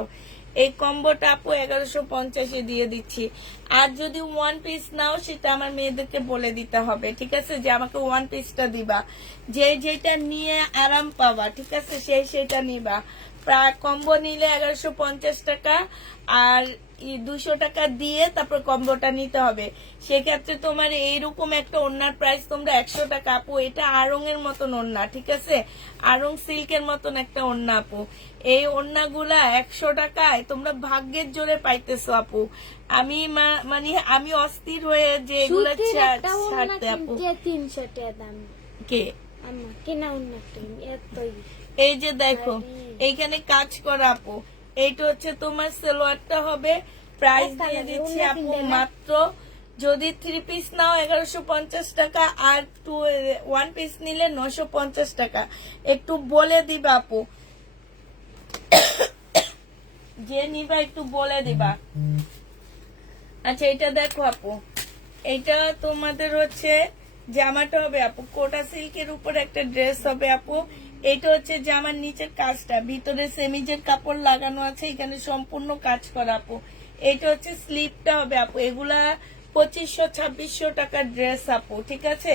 এই কম্বোটা আপু 1150 দিয়ে দিচ্ছি। আর যদি ওয়ান পিস নাও সেটা আমার মেয়েদেরকে বলে দিতে হবে, ঠিক আছে, যে আমাকে ওয়ান পিসটা দিবা। যেটা নিয়ে আরাম পাবা, ঠিক আছে, সেইটা নিবা। প্রায় কম্বো নিলে 1150 টাকা আর 200 টাকা দিয়ে তারপর কম্বোটা নিতে হবে। সেক্ষেত্রে তোমার এইরকম একটা ওড়নার প্রাইস তোমরা 100 টাকা আপু। এটা আড়ং এর মতন ওড়না, ঠিক আছে, আড়ং সিল্কের মতন একটা ওড়না আপু। এই ওড়নাগুলা 100 টাকায় তোমরা ভাগ্যের জোরে পাইতেছো আপু। আমি মানে আমি অস্থির হয়ে যে এগুলো ছাড়তে আপু। 300 টাকা দাম কে আম্মা কেনা উন্নতি এতই। এই যে দেখো এইখানে কাজ করা আপু। এইটা হচ্ছে তোমার সালোয়ারটা হবে। প্রাইস দিয়ে দিচ্ছি আপু মাত্র, যদি 3 পিস নাও 1150 টাকা আর ওয়ান পিস নিলে 950 টাকা। একটু বলে দিবা আপু, যে নিবা একটু বলে দিবা। আচ্ছা এটা দেখো আপু, এটা তোমাদের হচ্ছে জামাটা হবে আপু, কোটা সিল্কের উপর একটা ড্রেস হবে আপু। এটা হচ্ছে জামার নিচের কাজটা, ভিতরে সেমিজের কাপড় লাগানো আছে, এখানে সম্পূর্ণ কাজ করা আপু। এটা হচ্ছে স্লিপটা হবে আপু। এগুলা 2500-2600 টাকার ড্রেস আপু, ঠিক আছে।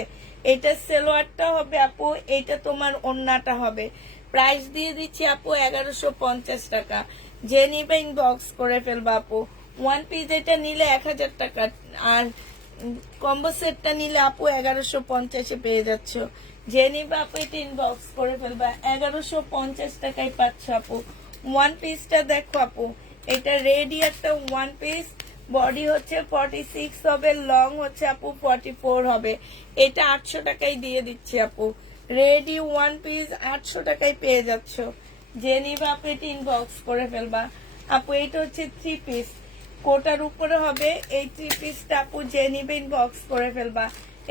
এটা সালোয়ারটা হবে আপু, এটা তোমার ওড়নাটা হবে। প্রাইস দিয়ে দিচ্ছি আপু 1150 টাকা। যে নিবে ইনবক্স করে ফেলবা আপু। ওয়ান পিস এটা নিলে 1000 টাকা আর কম্বো সেটটা নিলে আপু 1150 পেয়ে যাচ্ছ। যে নিবে আপু এটা ইনবক্স করে ফেলবা। 1150 টাকায় পাচ্ছ আপু। ওয়ান পিসটা দেখো আপু, এটা রেডি একটা ওয়ান পিস। বডি হচ্ছে 46 হবে, লং হচ্ছে আপু 44 হবে। এটা 800 টাকায় দিয়ে দিচ্ছি আপু। রেডি ওয়ান পিস 800 টাকায় পেয়ে যাচ্ছ। যে নিবে আপু এটা ইনবক্স করে ফেলবা আপু। এটা হচ্ছে 3 পিস, কোটার উপরে হবে এই 3 পিসটা আপু। যে নিবে ইনবক্স করে ফেলবা।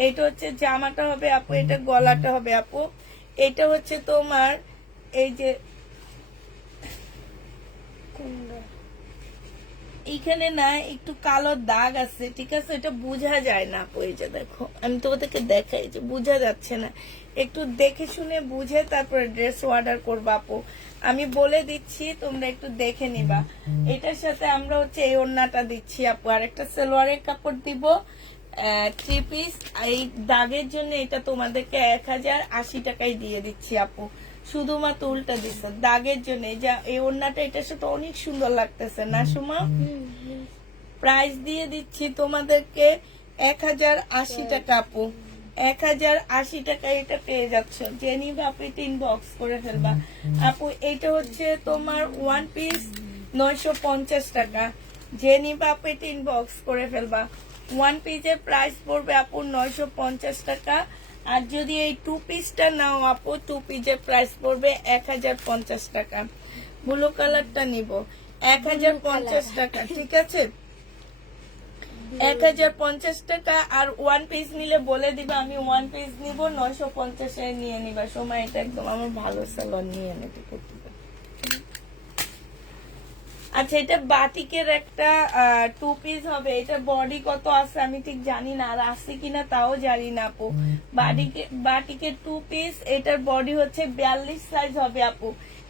এটা হচ্ছে জামাটা হবে আপু, এটা গলাটা হবে আপু। এটা হচ্ছে তোমার এই যে এইখানে না একটু কালো দাগ আছে, ঠিক আছে, এটা বোঝা যায় না আপু। এই যে দেখো আমি তোমাদেরকে দেখাই, যে বোঝা যাচ্ছে না, একটু দেখে শুনে বুঝে তারপরে ড্রেস অর্ডার করবা আপু। আমি বলে দিচ্ছি, তোমরা একটু দেখে নিবা। এটার সাথে আমরা হচ্ছে এই ওড়নাটা দিচ্ছি আপু, আর একটা সালোয়ারের কাপড় দিব 3 পিস। এই দাগের জন্য এটা তোমাদেরকে 1080 টাকায় দিয়ে দিচ্ছি আপু। শুধুমাত্র উল্টা দিচ্ছে দাগের জন্য। এই ওড়নাটা এটার সাথে অনেক সুন্দর লাগতেছে না সুমা? প্রাইস দিয়ে দিচ্ছি তোমাদেরকে 1080 টাকা আপু। 1080 টাকা এটা পেয়ে যাচ্ছ। যে নিবে আপু এটা ইনবক্স করে ফেলবা আপু। এটা হচ্ছে তোমার ওয়ান পিস 950 টাকা। যে নিবে আপু এটা ইনবক্স করে ফেলবা। ওয়ান পিসের প্রাইস পড়বে আপু 950 টাকা। আর যদি এই 2 পিসটা নাও আপু, 2 পিসের প্রাইস পড়বে 1050 টাকা। ব্লু কালারটা নিব 1050 টাকা, ঠিক আছে, 1050 টাকা। আর ওয়ান পিস নিলে বলে দিবা, আমি ওয়ান পিস নিব 950 নিয়ে নিবা। সময় এটা একদম আমার ভালো সালোয়ার নিয়ে নেবে করতে। আচ্ছা এটা বাটিকের একটা 2 পিস হবে। এটা বডি কত আছে আমি ঠিক জানি না, আর আছে কিনা তাও জানি না আপু। বাটিকের 2 পিস, এটার বডি হচ্ছে 42 সাইজ হবে আপু।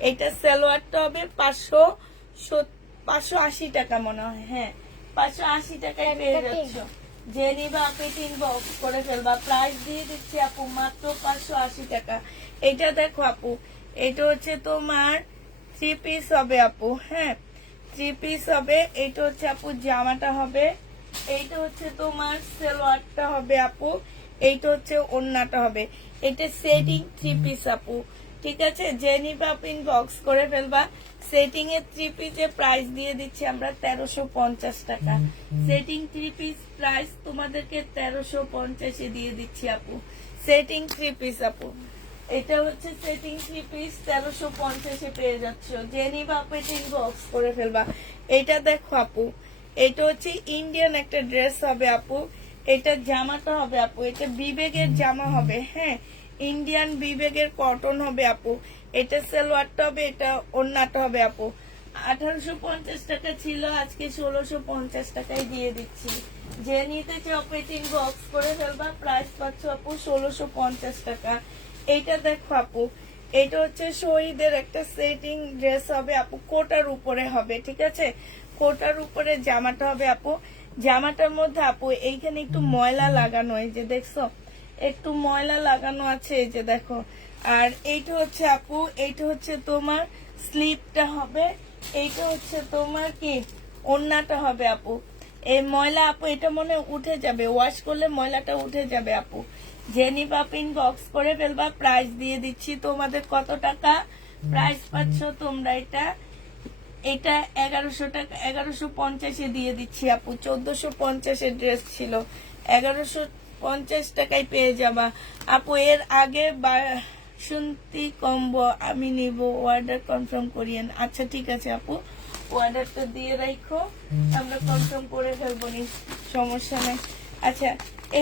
এটা সালোয়ারটা হবে 580 টাকা মনে হয়, হ্যাঁ 580 টাকায় পেয়ে যাচ্ছ। যে নিবা আপনি ইনবক্স করে ফেলবা। প্রাইস দিয়ে দিচ্ছি আপু মাত্র 580 টাকা। এটা দেখো আপু, এটা হচ্ছে তোমার 3 পিস হবে আপু, হ্যাঁ 3 পিস হবে। এটা হচ্ছে আপু জামাটা হবে, এইটা হচ্ছে তোমার সালোয়ারটা হবে আপু, এইটা হচ্ছে ওড়নাটা হবে। এটা সেটিং 3 পিস আপু। ঠিক আছে, যে নিবা ইনবক্স করে ফেলবা। সেটিং এর 3 পিসের প্রাইস দিয়ে দিচ্ছি আমরা 1350 টাকা। সেটিং 3 পিস প্রাইস তোমাদেরকে 1350 দিয়ে দিচ্ছি আপু। সেটিং 3 পিস আপু, এটা হচ্ছে সেটিং 3 পিস 1350 পেয়ে যাচ্ছ। যে নিবা আপু এটা ইনবক্স করে ফেলবা। এটা দেখো আপু, এটা হচ্ছে ইন্ডিয়ান একটা ড্রেস হবে আপু। এটা জামাটা হবে আপু, এটা বিবেগের জামা হবে, হ্যাঁ ইন্ডিয়ান বিবেগের কটন হবে আপু। এটা সালোয়ারটা হবে, এটা ওড়নাটা হবে আপু। 1850 টাকা ছিল, আজকে 1650 টাকায় দিয়ে দিচ্ছি। যে নিতে চাও আপু এটা ইনবক্স করে ফেলবা। প্রাইস পাচ্ছ আপু 1650 টাকা। এইটা দেখো আপু, এটা হচ্ছে শহীদের একটা সেটিং ড্রেস হবে আপু, কোটার উপরে হবে, ঠিক আছে। কোটার উপরে জামাটা হবে আপু। জামাটার মধ্যে আপু এইখানে একটু ময়লা লাগানো, এই যে দেখছো একটু ময়লা লাগানো আছে, এই যে দেখো। আর এইটা হচ্ছে আপু, এইটা হচ্ছে তোমার স্লিপটা হবে, এইটা হচ্ছে তোমার কি ওড়নাটা হবে আপু। এই ময়লা আপু এটা মনে হয় উঠে যাবে, ওয়াশ করলে ময়লাটা উঠে যাবে আপু। যে নিবা ইনবক্স করে ফেলবা। প্রাইস দিয়ে দিচ্ছি তোমাদের কত টাকা, প্রাইস পাচ্ছ তোমরা এটা 1100 টাকা, 1150 দিয়ে দিচ্ছি আপু। 1450 ড্রেস ছিল, 1150 টাকায় পেয়ে যাবা আপু। এর আগে শুনতি কম্বো আমি নিব, অর্ডার কনফার্ম করিয়েন। আচ্ছা ঠিক আছে আপু, অর্ডারটা দিয়ে রাখো, আমরা কনফার্ম করে ফেলবো, নি সমস্যা নাই। আচ্ছা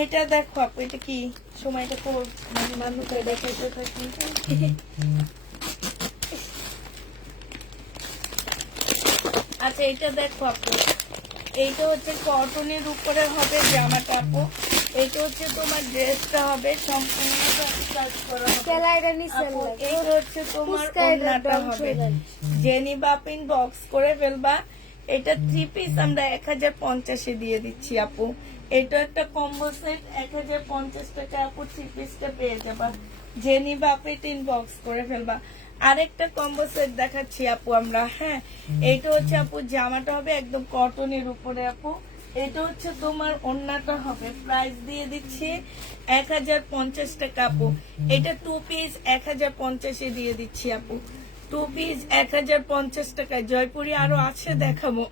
এটা দেখো আপু, এটা কি সময়টা খুব মানে মানুষ দেখাইতে থাকি। আচ্ছা এটা দেখো আপু, এইটা হচ্ছে কটনের উপরে হবে জামাটা আপু। এটা হচ্ছে তোমার ড্রেসটা হবে, সম্পূর্ণ কাজ করা হবে সেলাইটা নিচে আপু। লাগে। এইটা হচ্ছে তোমার ফুসকায় ওড়নাটা একদম হবে। সোজা। জেনি বাপিন বক্স করে ফেলবা। এটা 3 পিস আমরা 1050 দিয়ে দিচ্ছি আপু। এটা একটা কম্বো সেট 1050 টাকা আপু, 3 পিসটা পেয়ে যাবা। জেনি বাপিন বক্স করে ফেলবা। আরেকটা কম্বো সেট দেখাচ্ছি আপু আমরা, হ্যাঁ এইটা হচ্ছে আপু জামাটা হবে একদম কটনের উপরে আপু। এটা হচ্ছে তোমার ওড়নাটা হবে। প্রাইস দিয়ে দিচ্ছি 1050 টাকা আপু। এটা 2 পিস 1050 দিয়ে দিচ্ছি আপু। 2 পিস 1050 টাকায়। জয়পুরি আরো আছে দেখাবো।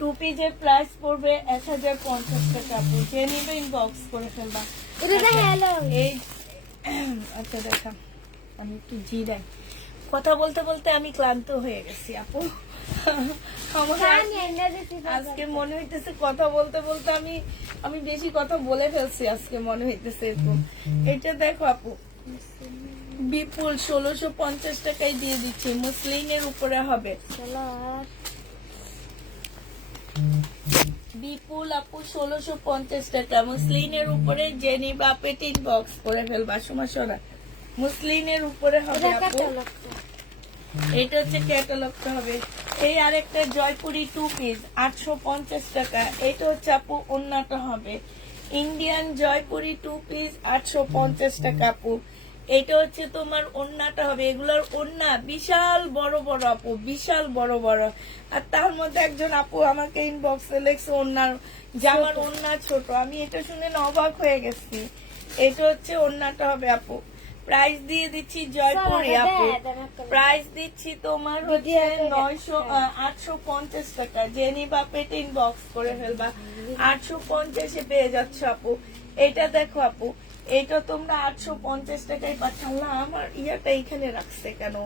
2 পিসের প্রাইস পড়বে 1050 টাকা আপু। যে নিবে ইনবক্স করে ফেলবা। এটা দেখে হ্যালো। এই আচ্ছা দেখা, আমি একটু জিরাই। কথা বলতে বলতে আমি ক্লান্ত হয়ে গেছি আপু। আমার আজকে মনে হইতেছে কথা বলতে বলতে আমি বেশি কথা বলে ফেলছি আজকে, মনে হইতেছে এরকম। এটা দেখো আপু, বিপুল 1650 টাকায় দিয়ে দিচ্ছি। মুসলিনের উপরে হবে বিপুল আপু 1650 টাকা। মুসলিনের উপরে জেনি বা পেটিন বক্স করে ফেলবা। সমস্যা না, মুসলিনের উপরে হবে আপু। এটা হচ্ছে ক্যাটালগটা হবে। এই আরেকটা জয়পুরি 2 পিস 850 টাকা। এটা হচ্ছে আপু ওড়নাটা হবে। ইন্ডিয়ান জয়পুরি 2 পিস 850 টাকা আপু। এটা হচ্ছে তোমার ওড়নাটা হবে। এগুলোর ওড়না বিশাল বড় বড় আপু, বিশাল বড় বড়। আর তার মধ্যে একজন আপু আমাকে ইনবক্সে লেখছে ওড়নার জামার ওড়না ছোট। আমি এটা শুনে না অবাক হয়ে গেছি। এটা হচ্ছে ওড়নাটা হবে আপু। প্রাইস দিয়ে দিচ্ছি জয়পুরি আপু, প্রাইস দিচ্ছি তোমার হচ্ছে 850 টাকা। জেনি বা পেটে ইনবক্স করে ফেলবা। 850 পেয়ে যাচ্ছ আপু। এটা দেখো আপু, এটা তোমরা 850 টাকায় পাঠালা। আমার ইয়াটা এখানে রাখছে কেন?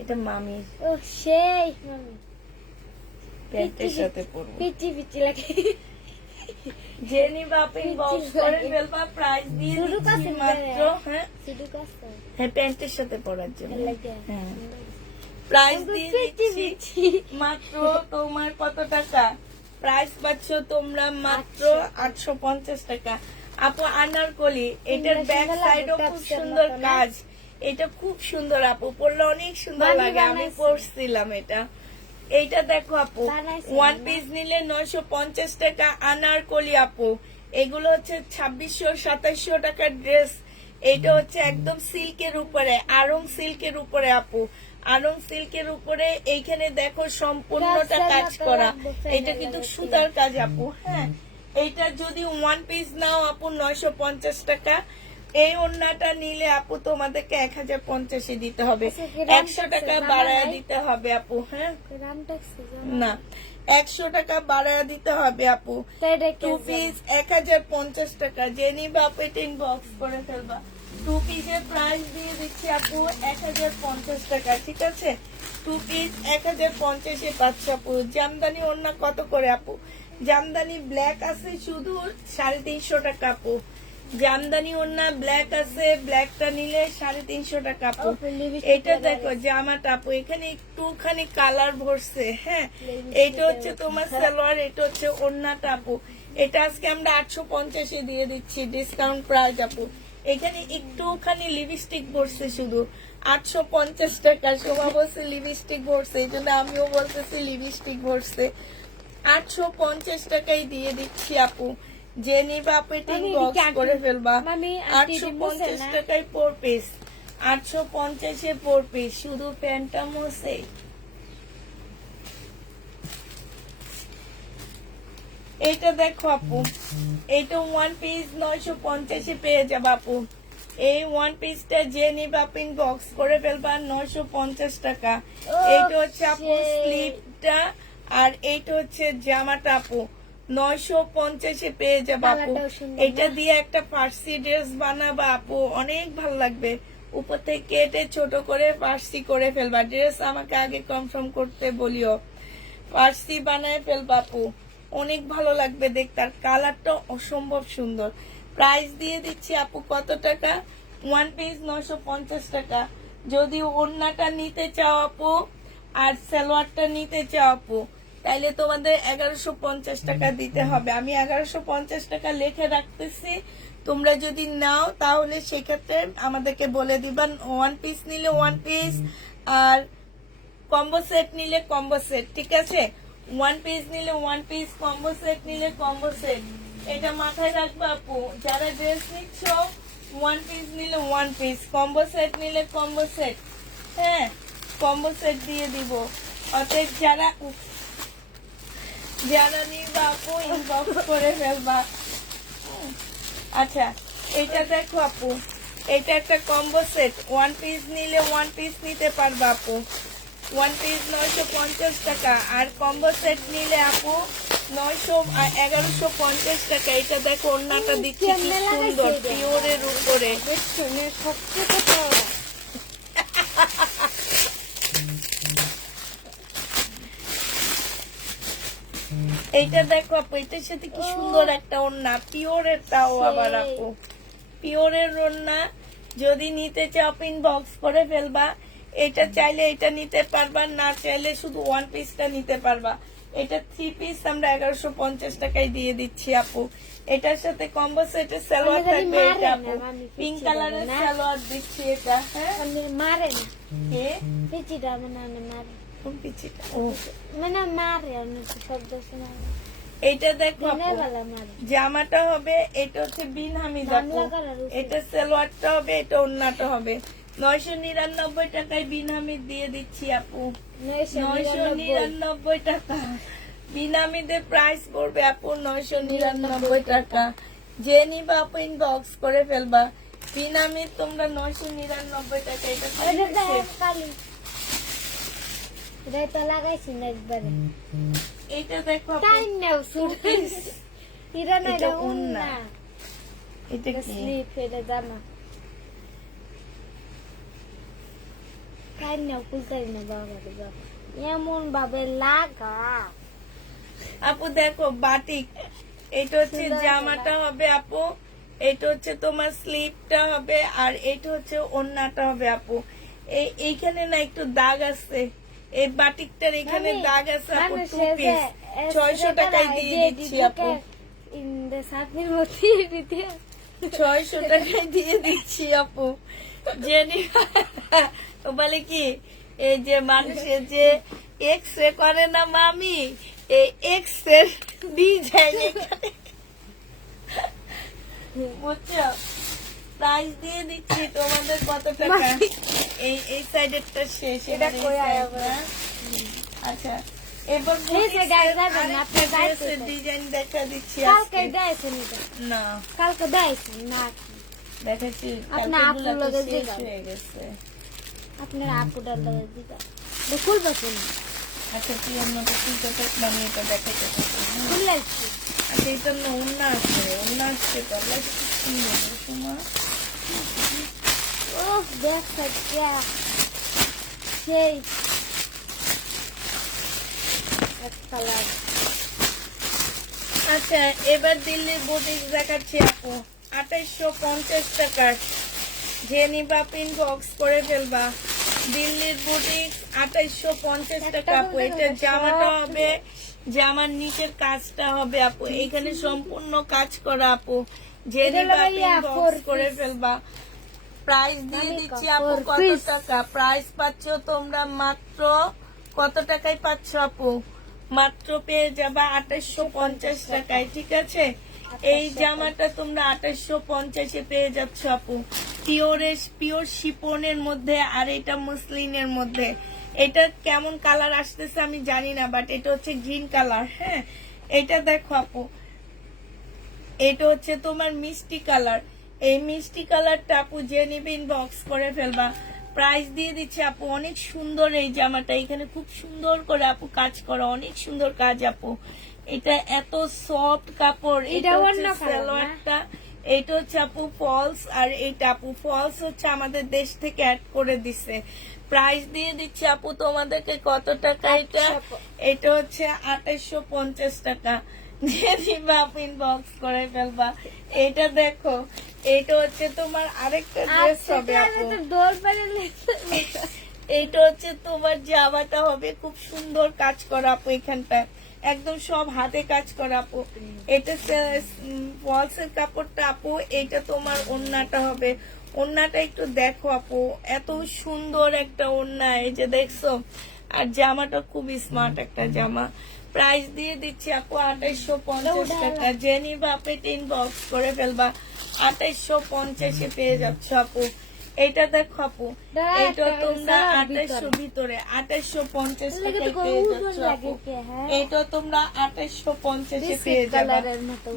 এটা মামির ও সেই মামি প্যান্টের সাথে পরবো। পিচি পিচি লাগে। জেনি বাপিং বক্স করে ফেলবা। প্রাইস দিয়ে শুরু দিচ্ছি করছেন মাত্র, হ্যাঁ শুধু কাছে হ্যাঁ প্যান্টের সাথে পরার জন্য। লাগে। হ্যাঁ প্রাইস দিয়ে পিচি দিচ্ছি পিচি মাত্র তোমার কত টাকা? প্রাইস পাচ্ছ তোমরা মাত্র 850 টাকা আপু। আনারকলি, এটার ব্যাক সাইডও খুব সুন্দর কাজ। এটা খুব সুন্দর আপু, পরলে অনেক সুন্দর মামি লাগে। আমি বানাইছে। পরছিলাম এটা। এইটা দেখো আপু, বানাইছে 1 পিস নিলে 950 টাকা আনারকলি আপু। এগুলো হচ্ছে 2600-2700 টাকার ড্রেস। এটা হচ্ছে একদম সিল্কের উপরে, আরং সিল্কের উপরে আপু। আরং সিল্কের উপরে এইখানে দেখো সম্পূর্ণটা কাজ করা। এটা কিন্তু সুতার কাজ আপু, হ্যাঁ। এইটা যদি 1 পিস নাও আপু 950 টাকা। এই ওড়নাটা নিলে আপু তোমাদেরকে 1050 দিতে হবে, আচ্ছা, গ্রাম 100 টাকা ট্যাক্সের বাড়ায় জামা নাই? দিতে হবে আপু। হ্যাঁ রাম ট্যাক্সি না, 100 টাকা বাড়ায় দিতে হবে আপু। টু পিস 1050 টাকা। যে নিবে আপু এটা ইনবক্স করে ফেলবা। টু পিসের প্রাইস দিয়ে দিচ্ছি আপু 1050 টাকা, ঠিক আছে? টু পিস 1050 পাচ্ছ আপু। জামদানি ওড়না কত করে আপু? জামদানি ব্ল্যাক আছে শুধু 350 টাকা আপু। জামদানি ওড়না ব্ল্যাক আছে, ব্ল্যাকটা নিলে 350 টাকা আপু। এটা দেখো জামাটা আপু, এখানে একটুখানি কালার ভরছে। হ্যাঁ, এটা হচ্ছে তোমার সালোয়ার, এটা হচ্ছে ওড়নাটা আপু। এটা আজকে আমরা 850 দিয়ে দিচ্ছি, ডিসকাউন্ট প্রাইস আপু। এখানে একটুখানি লিপস্টিক ভরছে শুধু 850 টাকা। শোভা বলছে লিপস্টিক ভরছে, এই জন্য আমিও বলতেছি লিপস্টিক ভরছে। 850 টাকাই দিয়ে দিচ্ছি আপু। যে নিবা আপু এটা ইনবক্স করে ফেলবা। 850 টাকায় 4 পিস, 850 4 পিস। শুধু প্যান্টটা মোছে। এইটা দেখো আপু, এইটা 1 পিস 950 পেয়ে যাবে আপু। এই 1 পিসটা যে নিবা আপু ইনবক্স করে ফেলবা 950 টাকা। এইটা হচ্ছে আপু স্লিপটা, আর এইটা হচ্ছে জামাটা আপু। 950 পেয়ে যাবে আপু। এটা দিয়ে একটা ফার্সি ড্রেস বানাবা আপু, অনেক ভালো লাগবে। উপর থেকে কেটে ছোট করে ফার্সি করে ফেলবা। ড্রেস আমাকে আগে কনফার্ম করতে বলিও। ফার্সি বানায় ফেলবা আপু, অনেক ভালো লাগবে দেখতে। আর কালারটা অসম্ভব সুন্দর। প্রাইস দিয়ে দিচ্ছি আপু কত টাকা? 1 পিস 950 টাকা। যদি ওড়নাটা নিতে চাও আপু আর সালোয়ারটা নিতে চাও আপু, তাইলে তোমাদের 1150 টাকা দিতে হবে। আমি 1150 টাকা লিখে রাখতেছি, তোমরা যদি নাও তাহলে সেক্ষেত্রে আমাদেরকে বলে দিবা। 1 পিস নিলে 1 পিস, আর কম্বো সেট নিলে কম্বো সেট, ঠিক আছে? 1 পিস নিলে 1 পিস, কম্বো সেট নিলে কম্বো সেট। এটা মাথায় রাখবা আপু। যারা ড্রেস নিচ্ছ 1 পিস নিলে 1 পিস, কম্বো সেট নিলে কম্বো সেট। হ্যাঁ, কম্বো সেট দিয়ে দিব। অতএব যারা নিবা আপু ইনবক্স করে ফেলবা। আচ্ছা, এটা দেখো আপু, এটা একটা কম্বো সেট। 1 পিস নিলে 1 পিস নিতে পারবা আপু। 1 পিস 950 টাকা, আর কম্বো সেট নিলে আপু 1150 টাকা। এটা দেখো ওড়নাটা দিচ্ছি কি সুন্দর, পিওরের উপরে। এইটা দেখো আপু, এটার সাথে কি সুন্দর একটা ওড়না, পিওরের তাও আবার আপু। পিওরের ওড়না যদি নিতে চাও ইনবক্স করে ফেলবা। এটা চাইলে এটা নিতে পারবা, না চাইলে শুধু 1 পিসটা নিতে পারবা। এটা 3 পিস আমরা 1150 টাকায় দিয়ে দিচ্ছি আপু। এটার সাথে কম্বো সেটের সালোয়ার থাকবে। এটা আপু পিঙ্ক কালারের সালোয়ার দিচ্ছি এটা। হ্যাঁ, মারে না কে পিচিটা মানে মারে, কোন পিচিটা? ও, মানে মারে অনেক শব্দ শোনা যায়। এইটা দেখো আপু, দিনের বেলা মারে। জামাটা হবে, এটা হচ্ছে বিন হামিদ আপু। এটা সালোয়ারটা হবে, এটা ওড়নাটা হবে। 999 টাকায় বিন হামিদ দিয়ে দিচ্ছি আপু। 999 টাকা। বিন হামিদের প্রাইস পড়বে আপু 999 টাকা। যে নিবা আপু ইনবক্স করে ফেলবা। বিন হামিদ তোমরা 999 টাকা। এটা এটা তো লাগাইছি না একবারে। এটা দেখো আপু, টাইম নাও সুরতে ইরা না, এটা ওন্না, এটা কি? স্লিপ, এটা জামা। টাইম নাও খুলতাই না বাবা রে বাবা, এমন ভাবে লাগা। আপু দেখো বাটিক, এটা হচ্ছে জামাটা হবে আপু, এটা হচ্ছে তোমার স্লিপটা হবে, আর এটা হচ্ছে ওড়নাটা হবে আপু। এইখানে না একটু দাগ আছে, এই বাটিকটার এখানে দাগ আছে আপু। 2 পিস 600 টাকায় দিয়ে দিচ্ছি আপু। 600 টাকায় দিয়ে দিচ্ছি আপু। জেনি বলে কি, এই যে মানুষের যে এক্স রে করে না মামি, এই এক্স রে ডিজাইন এখানে, বুঝছো? প্রাইস দিয়ে দিচ্ছি তোমাদের কত টাকা। এই সাইডেরটা শেষ, এটা আচ্ছা। এবার ডিজাইন দেখা দিচ্ছি। কালকে দেয়ছেন, না কালকে দেয়ছেন না, দেখাচ্ছি আপনার কালকেগুলো আপুর তো লগে শেষ দিবা। হয়ে গেছে। আপনার আপুটার লগে দিবা খুল বসুন আচ্ছা তুই অন্যটা খুলতে থাক, আমি এটা দেখাইতে থাকি। খুললে আসছি আচ্ছা এটা না অন্য আসছে তো আমরা কিছু কিনবো সময়। ও দেখ সত্যি সেই এক কালার আচ্ছা এবার দিল্লির বুটিক দেখাচ্ছি আপু, 2850 টাকার। যে নিবা পিন বক্স করে ফেলবা। দিল্লির বুটিক 2850 টাকা আপু। এটা জামাটা হবে, জামার নিচের কাজটা হবে আপু, এখানে সম্পূর্ণ কাজ করা আপু। যে নিবা পিন বক্স করে ফেলবা। প্রাইস দিয়ে দিচ্ছি আপু কত টাকা? প্রাইস পাচ্ছ তোমরা মাত্র কত টাকায় পাচ্ছ আপু? মাত্র পেয়ে যাবা 2850 টাকায়, ঠিক আছে? এই জামাটা তোমরা 2850-এ পেয়ে যাচ্ছ আপু। পিওর শিপনের মধ্যে, আর এটা মুসলিনের মধ্যে। এটা কেমন কালার আসতেছে আমি জানি না, বাট এটা হচ্ছে গ্রিন কালার। হ্যাঁ এটা দেখো আপু, এটা হচ্ছে তোমার মিষ্টি কালার। এই মিষ্টি কালারটা আপু যে নিবে ইনবক্স করে ফেলবা। প্রাইস দিয়ে দিচ্ছে আপু, অনেক সুন্দর এই জামাটা, এখানে খুব সুন্দর করে আপু কাজ করা, অনেক সুন্দর কাজ আপু। এটা এত সফট কাপড়। এটা হচ্ছে সালোয়ারটা, এটা হচ্ছে আপু ফলস, আর এইটা আপু ফলস হচ্ছে আমাদের দেশ থেকে অ্যাড করে দিছে। প্রাইস দিয়ে দিচ্ছে আপু তোমাদেরকে কত টাকা? এটা হচ্ছে 2850 টাকা। ইনবক্স করে ফেলবা। এটা দেখো, এটা হচ্ছে তোমার আরেকটা ড্রেস হবে আপু। এইটা হচ্ছে তোমার জামাটা হবে, খুব সুন্দর কাজ করা আপু, এখানটা একদম সব হাতে কাজ করা আপু। এটা ফলসের কাপড়টা আপু। এটা তোমার ওড়নাটা হবে, ওড়নাটা একটু দেখো আপু, এত সুন্দর একটা ওড়না, এই যে দেখছো। আর জামাটা খুব স্মার্ট একটা জামা। প্রাইস দিয়ে দিচ্ছি আপু 2850 টাকা। জেনি বাপে ইনবক্স করে ফেলবা, 2850-এ পেয়ে যাচ্ছ আপু। এটা দেখো আপু, এটা তোমরা 2800 ভিতরে 2850 টাকায় পেয়ে যাচ্ছ আপু। এটা তোমরা 2850-এ পেয়ে যাবা।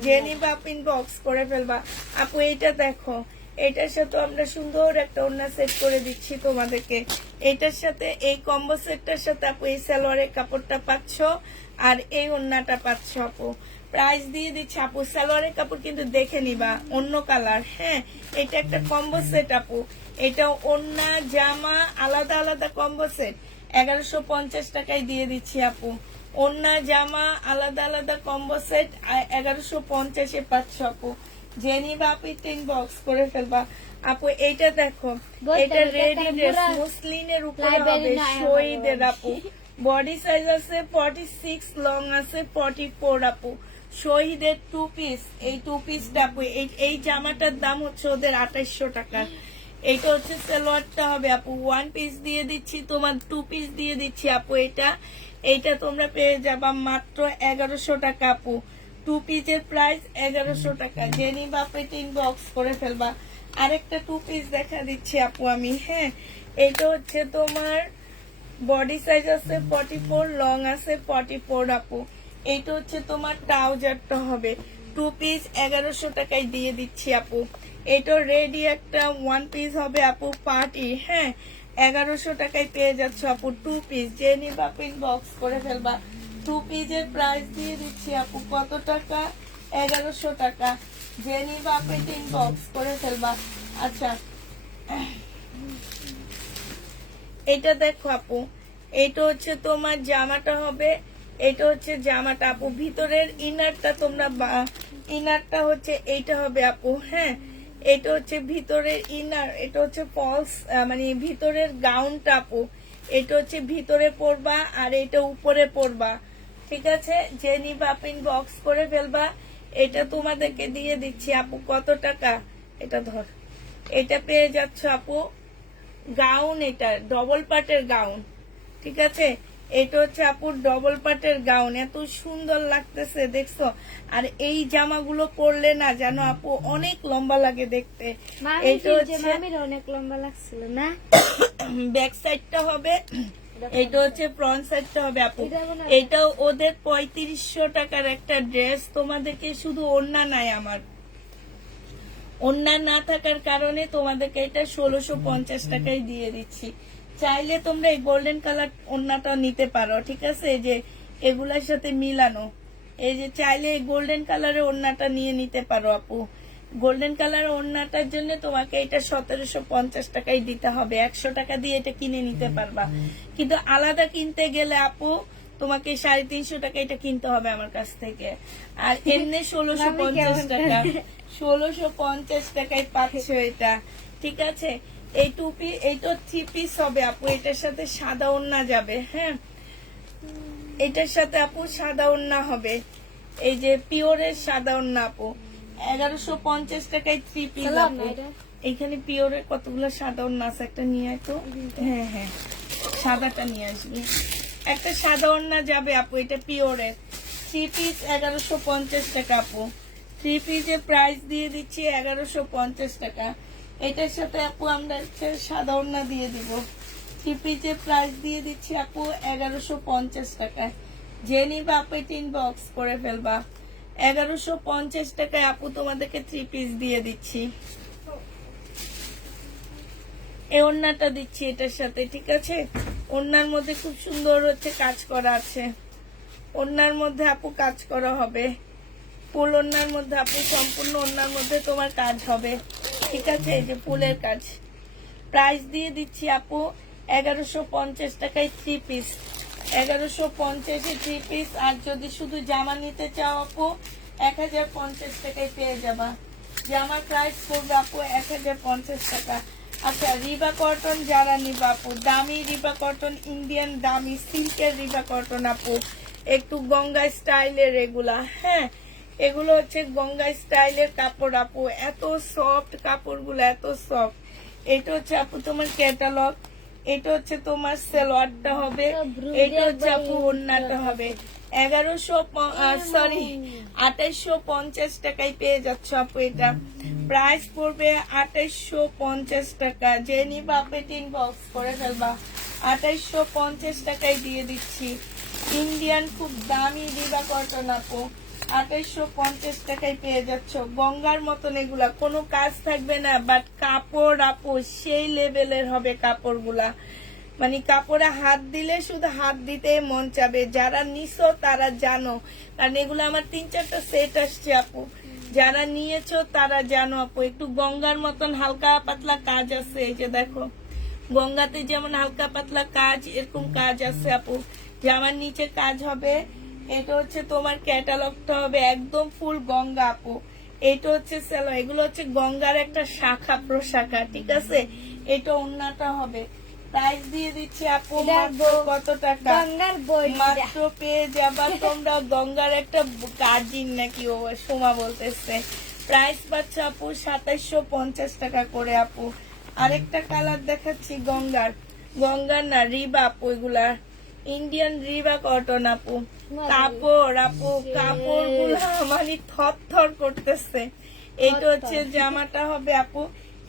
জেনি বাপ ইনবক্স করে ফেলবা আপু। এটা দেখো, এটার সাথে আমরা সুন্দর একটা ওড়না সেট করে দিচ্ছি তোমাদেরকে। এটার সাথে এই কম্বো সেটটার সাথে আপু এই সালোয়ারের কাপড়টা পাচ্ছ, আর এই ওড়নাটা পাচ্ছ আপু। প্রাইস দিয়ে দিচ্ছি আপু। সালোয়ারের কাপড় কিন্তু দেখে নিবা, অন্য কালার। হ্যাঁ এটা একটা কম্বো সেট আপু, এটা ওড়না জামা আলাদা আলাদা কম্বো সেট 1150 টাকায় দিয়ে দিচ্ছি আপু। ওড়না জামা আলাদা আলাদা কম্বো সেট 1150-এ পাচ্ছ আপু। জেনি বাপি ইনবক্স করে ফেলবা আপু। এইটা দেখো, এটা রেডি ড্রেস মুসলিনের উপরে হবে, শহীদের আপু। বডি সাইজ আছে 46, লং আছে 44 আপু। শহীদের 2 পিস, এই 2 পিসটা আপু। এই জামাটার দাম হচ্ছে ওদের 2800 টাকা। এইটা হচ্ছে সালোয়ারটা হবে আপু। 1 পিস দিয়ে দিচ্ছি তোমার, 2 পিস দিয়ে দিচ্ছি আপু। এইটা তোমরা পেয়ে যাবা মাত্র 1100 টাকা আপু। 2 পিসের প্রাইস 1100 টাকা। জেনি বাপে ইনবক্স করে ফেলবা। আরেকটা 2 পিস দেখা দিচ্ছি আপু আমি। হ্যাঁ এটা হচ্ছে তোমার বডি সাইজ আছে 44, লং আছে 44 আপু। এইটা হচ্ছে তোমার ট্রাউজারটা হবে। 2 পিস 1100 টাকায় দিয়ে দিচ্ছি আপু। এটা রেডি একটা 1 পিস হবে আপু, পার্টি। হ্যাঁ 1100 টাকায় পেয়ে যাচ্ছ আপু 2 পিস। জেনি বাপিন বক্স করে ফেলবা। 2 পিসের প্রাইস দিয়ে দিচ্ছি আপু কত টাকা? 1100 টাকা। জেনি বাপিন বক্স করে ফেলবা। আচ্ছা এটা দেখো আপু, এটা হচ্ছে তোমার জামাটা হবে, এটা হচ্ছে জামাটা আপু। ভিতরের ইনারটা তোমরা, ইনারটা হচ্ছে এইটা হবে আপু। হ্যাঁ এটা হচ্ছে ভিতরের ইনার, এটা হচ্ছে ফলস মানে ভিতরের গাউনটা আপু। এটা হচ্ছে ভিতরে পরবা, আর এটা উপরে পরবা, ঠিক আছে? জেনি বাপিন বক্স করে ফেলবা। এটা তোমাদেরকে দিয়ে দিচ্ছি আপু কত টাকা? এটা ধর, এটা পেয়ে যাচ্ছ আপু গাউন, এটা ডবল পাটের গাউন, ঠিক আছে? এটা হচ্ছে আপুর ডবল পাটের গাউন, এত সুন্দর লাগতেছে দেখছো। আর এই জামাগুলো পরলে না জানো আপু অনেক লম্বা লাগে দেখতে। এটা হচ্ছে অনেক লম্বা লাগছিল না? ব্যাক সাইডটা হবে, এটা হচ্ছে ফ্রন্ট সাইডটা হবে আপু। এটা ওদের 3500 টাকার একটা ড্রেস। তোমাদেরকে শুধু ওড়না নাই, আমার ওড়না না থাকার কারণে তোমাদেরকে এটা 1650 টাকায় দিয়ে দিচ্ছি। চাইলে তোমরা এই গোল্ডেন কালার ওড়নাটা নিতে পারো, ঠিক আছে, এই যে এগুলার সাথে মিলানো, এই যে চাইলে এই গোল্ডেন কালারের ওড়নাটা নিয়ে নিতে পারো আপু। গোল্ডেন কালার ওড়নাটার জন্য তোমাকে এটা 1750 টাকায় দিতে হবে। 100 টাকা দিয়ে এটা কিনে নিতে পারবা, কিন্তু আলাদা কিনতে গেলে আপু তোমাকে 350 টাকা এটা কিনতে হবে আমার কাছ থেকে। আর এমনি 1650 টাকা, 1650 টাকায় পাচ্ছ এটা, ঠিক আছে। এই টুপি, এইটা 3 পিস হবে আপু, এটার সাথে সাদা ওড়না যাবে। হ্যাঁ, এটার সাথে আপু সাদা ওড়না হবে, এই যে পিওরের সাদা ওড়না আপু। 1150 টাকায় 3 পিস আপু। এখানে পিওরের কতগুলো সাদা ওড়না আছে, একটা নিয়ে আয় তো। হ্যাঁ হ্যাঁ, সাদাটা নিয়ে আসবি। একটা সাদা ওড়না যাবে আপু, এটা পিওরের 3 পিস 1150 টাকা আপু। 3 পিসের প্রাইস দিয়ে দিচ্ছি 1150 টাকা। এটার সাথে আপু আমরা সাদা ওড়না দিয়ে দিব। 3 পিসের প্রাইস দিয়ে দিচ্ছি আপু 1150 টাকা। যে নিবা আপু টিন বক্স করে ফেলবা। 1150 টাকায় আপু তোমাদেরকে 3 পিস দিয়ে দিচ্ছি। এই ওড়নাটা দিচ্ছি এটার সাথে, ঠিক আছে। ওড়নার মধ্যে খুব সুন্দর হচ্ছে কাজ করা আছে, ওড়নার মধ্যে আপু কাজ করা হবে, ফুল ওড়নার মধ্যে আপু, সম্পূর্ণ ওড়নার মধ্যে তোমার কাজ হবে, ঠিক আছে। এই যে ফুলের কাজ। প্রাইস দিয়ে দিচ্ছি আপু 1150 টাকায় 3 পিস। 1150-এ 3 পিস। আর যদি শুধু জামা নিতে চাও আপু 1050 টাকায় পেয়ে যাবা। জামার প্রাইস পড়বে আপু 1050 টাকা। আচ্ছা, রিবা কটন যারা নিবা আপু, দামি রিবা কটন, ইন্ডিয়ান দামি সিল্কের রিবা কটন আপু, একটু গঙ্গা স্টাইলের এগুলা। হ্যাঁ, এগুলো হচ্ছে গঙ্গা স্টাইলের কাপড় আপু, এত সফট কাপড়গুলো, এত সফট। এটা হচ্ছে আপু তোমার ক্যাটালগ, এটা হচ্ছে তোমার সালোয়ারটা হবে, এটা হচ্ছে আপু ওড়নাটা হবে। 2850 টাকায় পেয়ে যাচ্ছ আপু। এটা প্রাইস পড়বে 2850 টাকা। যে নিবা আপু টিন বক্স করে ফেলবা। 2850 টাকায় দিয়ে দিচ্ছি। ইন্ডিয়ান খুব দামি রিবা কটন আপু, 2850 টাকায় পেয়ে যাচ্ছ। গঙ্গার মতন এগুলা, কোনো কাজ থাকবে না, বাট কাপড় আপু সেই লেভেলের হবে কাপড়গুলা, মানে কাপড়ে হাত দিলে শুধু হাত দিতে মন চাবে। যারা নিছো তারা জানো, কারণ এগুলো আমার 3-4টা সেট আসছে আপু। যারা নিয়েছো তারা জানো আপু। একটু গঙ্গার মতন হালকা পাতলা কাজ আছে, এই যে দেখো গঙ্গাতে যেমন হালকা পাতলা কাজ, এরকম কাজ আছে আপু। জামার নিচে কাজ হবে। এটা হচ্ছে তোমার ক্যাটালগটা হবে একদম ফুল গঙ্গা আপু। এটা হচ্ছে সেলো, এগুলো হচ্ছে গঙ্গার একটা শাখা প্রশাখা, ঠিক আছে। এটা ওড়নাটা হবে। প্রাইস দিয়ে দিচ্ছি আপু মাত্র কত টাকা, মাত্র পেয়ে যাবা তোমরা গঙ্গার একটা গার্জিন নাকি ও সোমা বলতেছে। প্রাইস পাচ্ছ আপু 2750 টাকা করে আপু। আরেকটা কালার দেখাচ্ছি গঙ্গার, গঙ্গার না রিবা আপু, এগুলা ইন্ডিয়ান রিবা কটন আপু। কাপড় আপু, কাপড় গুলা মানে থর থর করতেছে। এটা হচ্ছে জামাটা হবে আপু,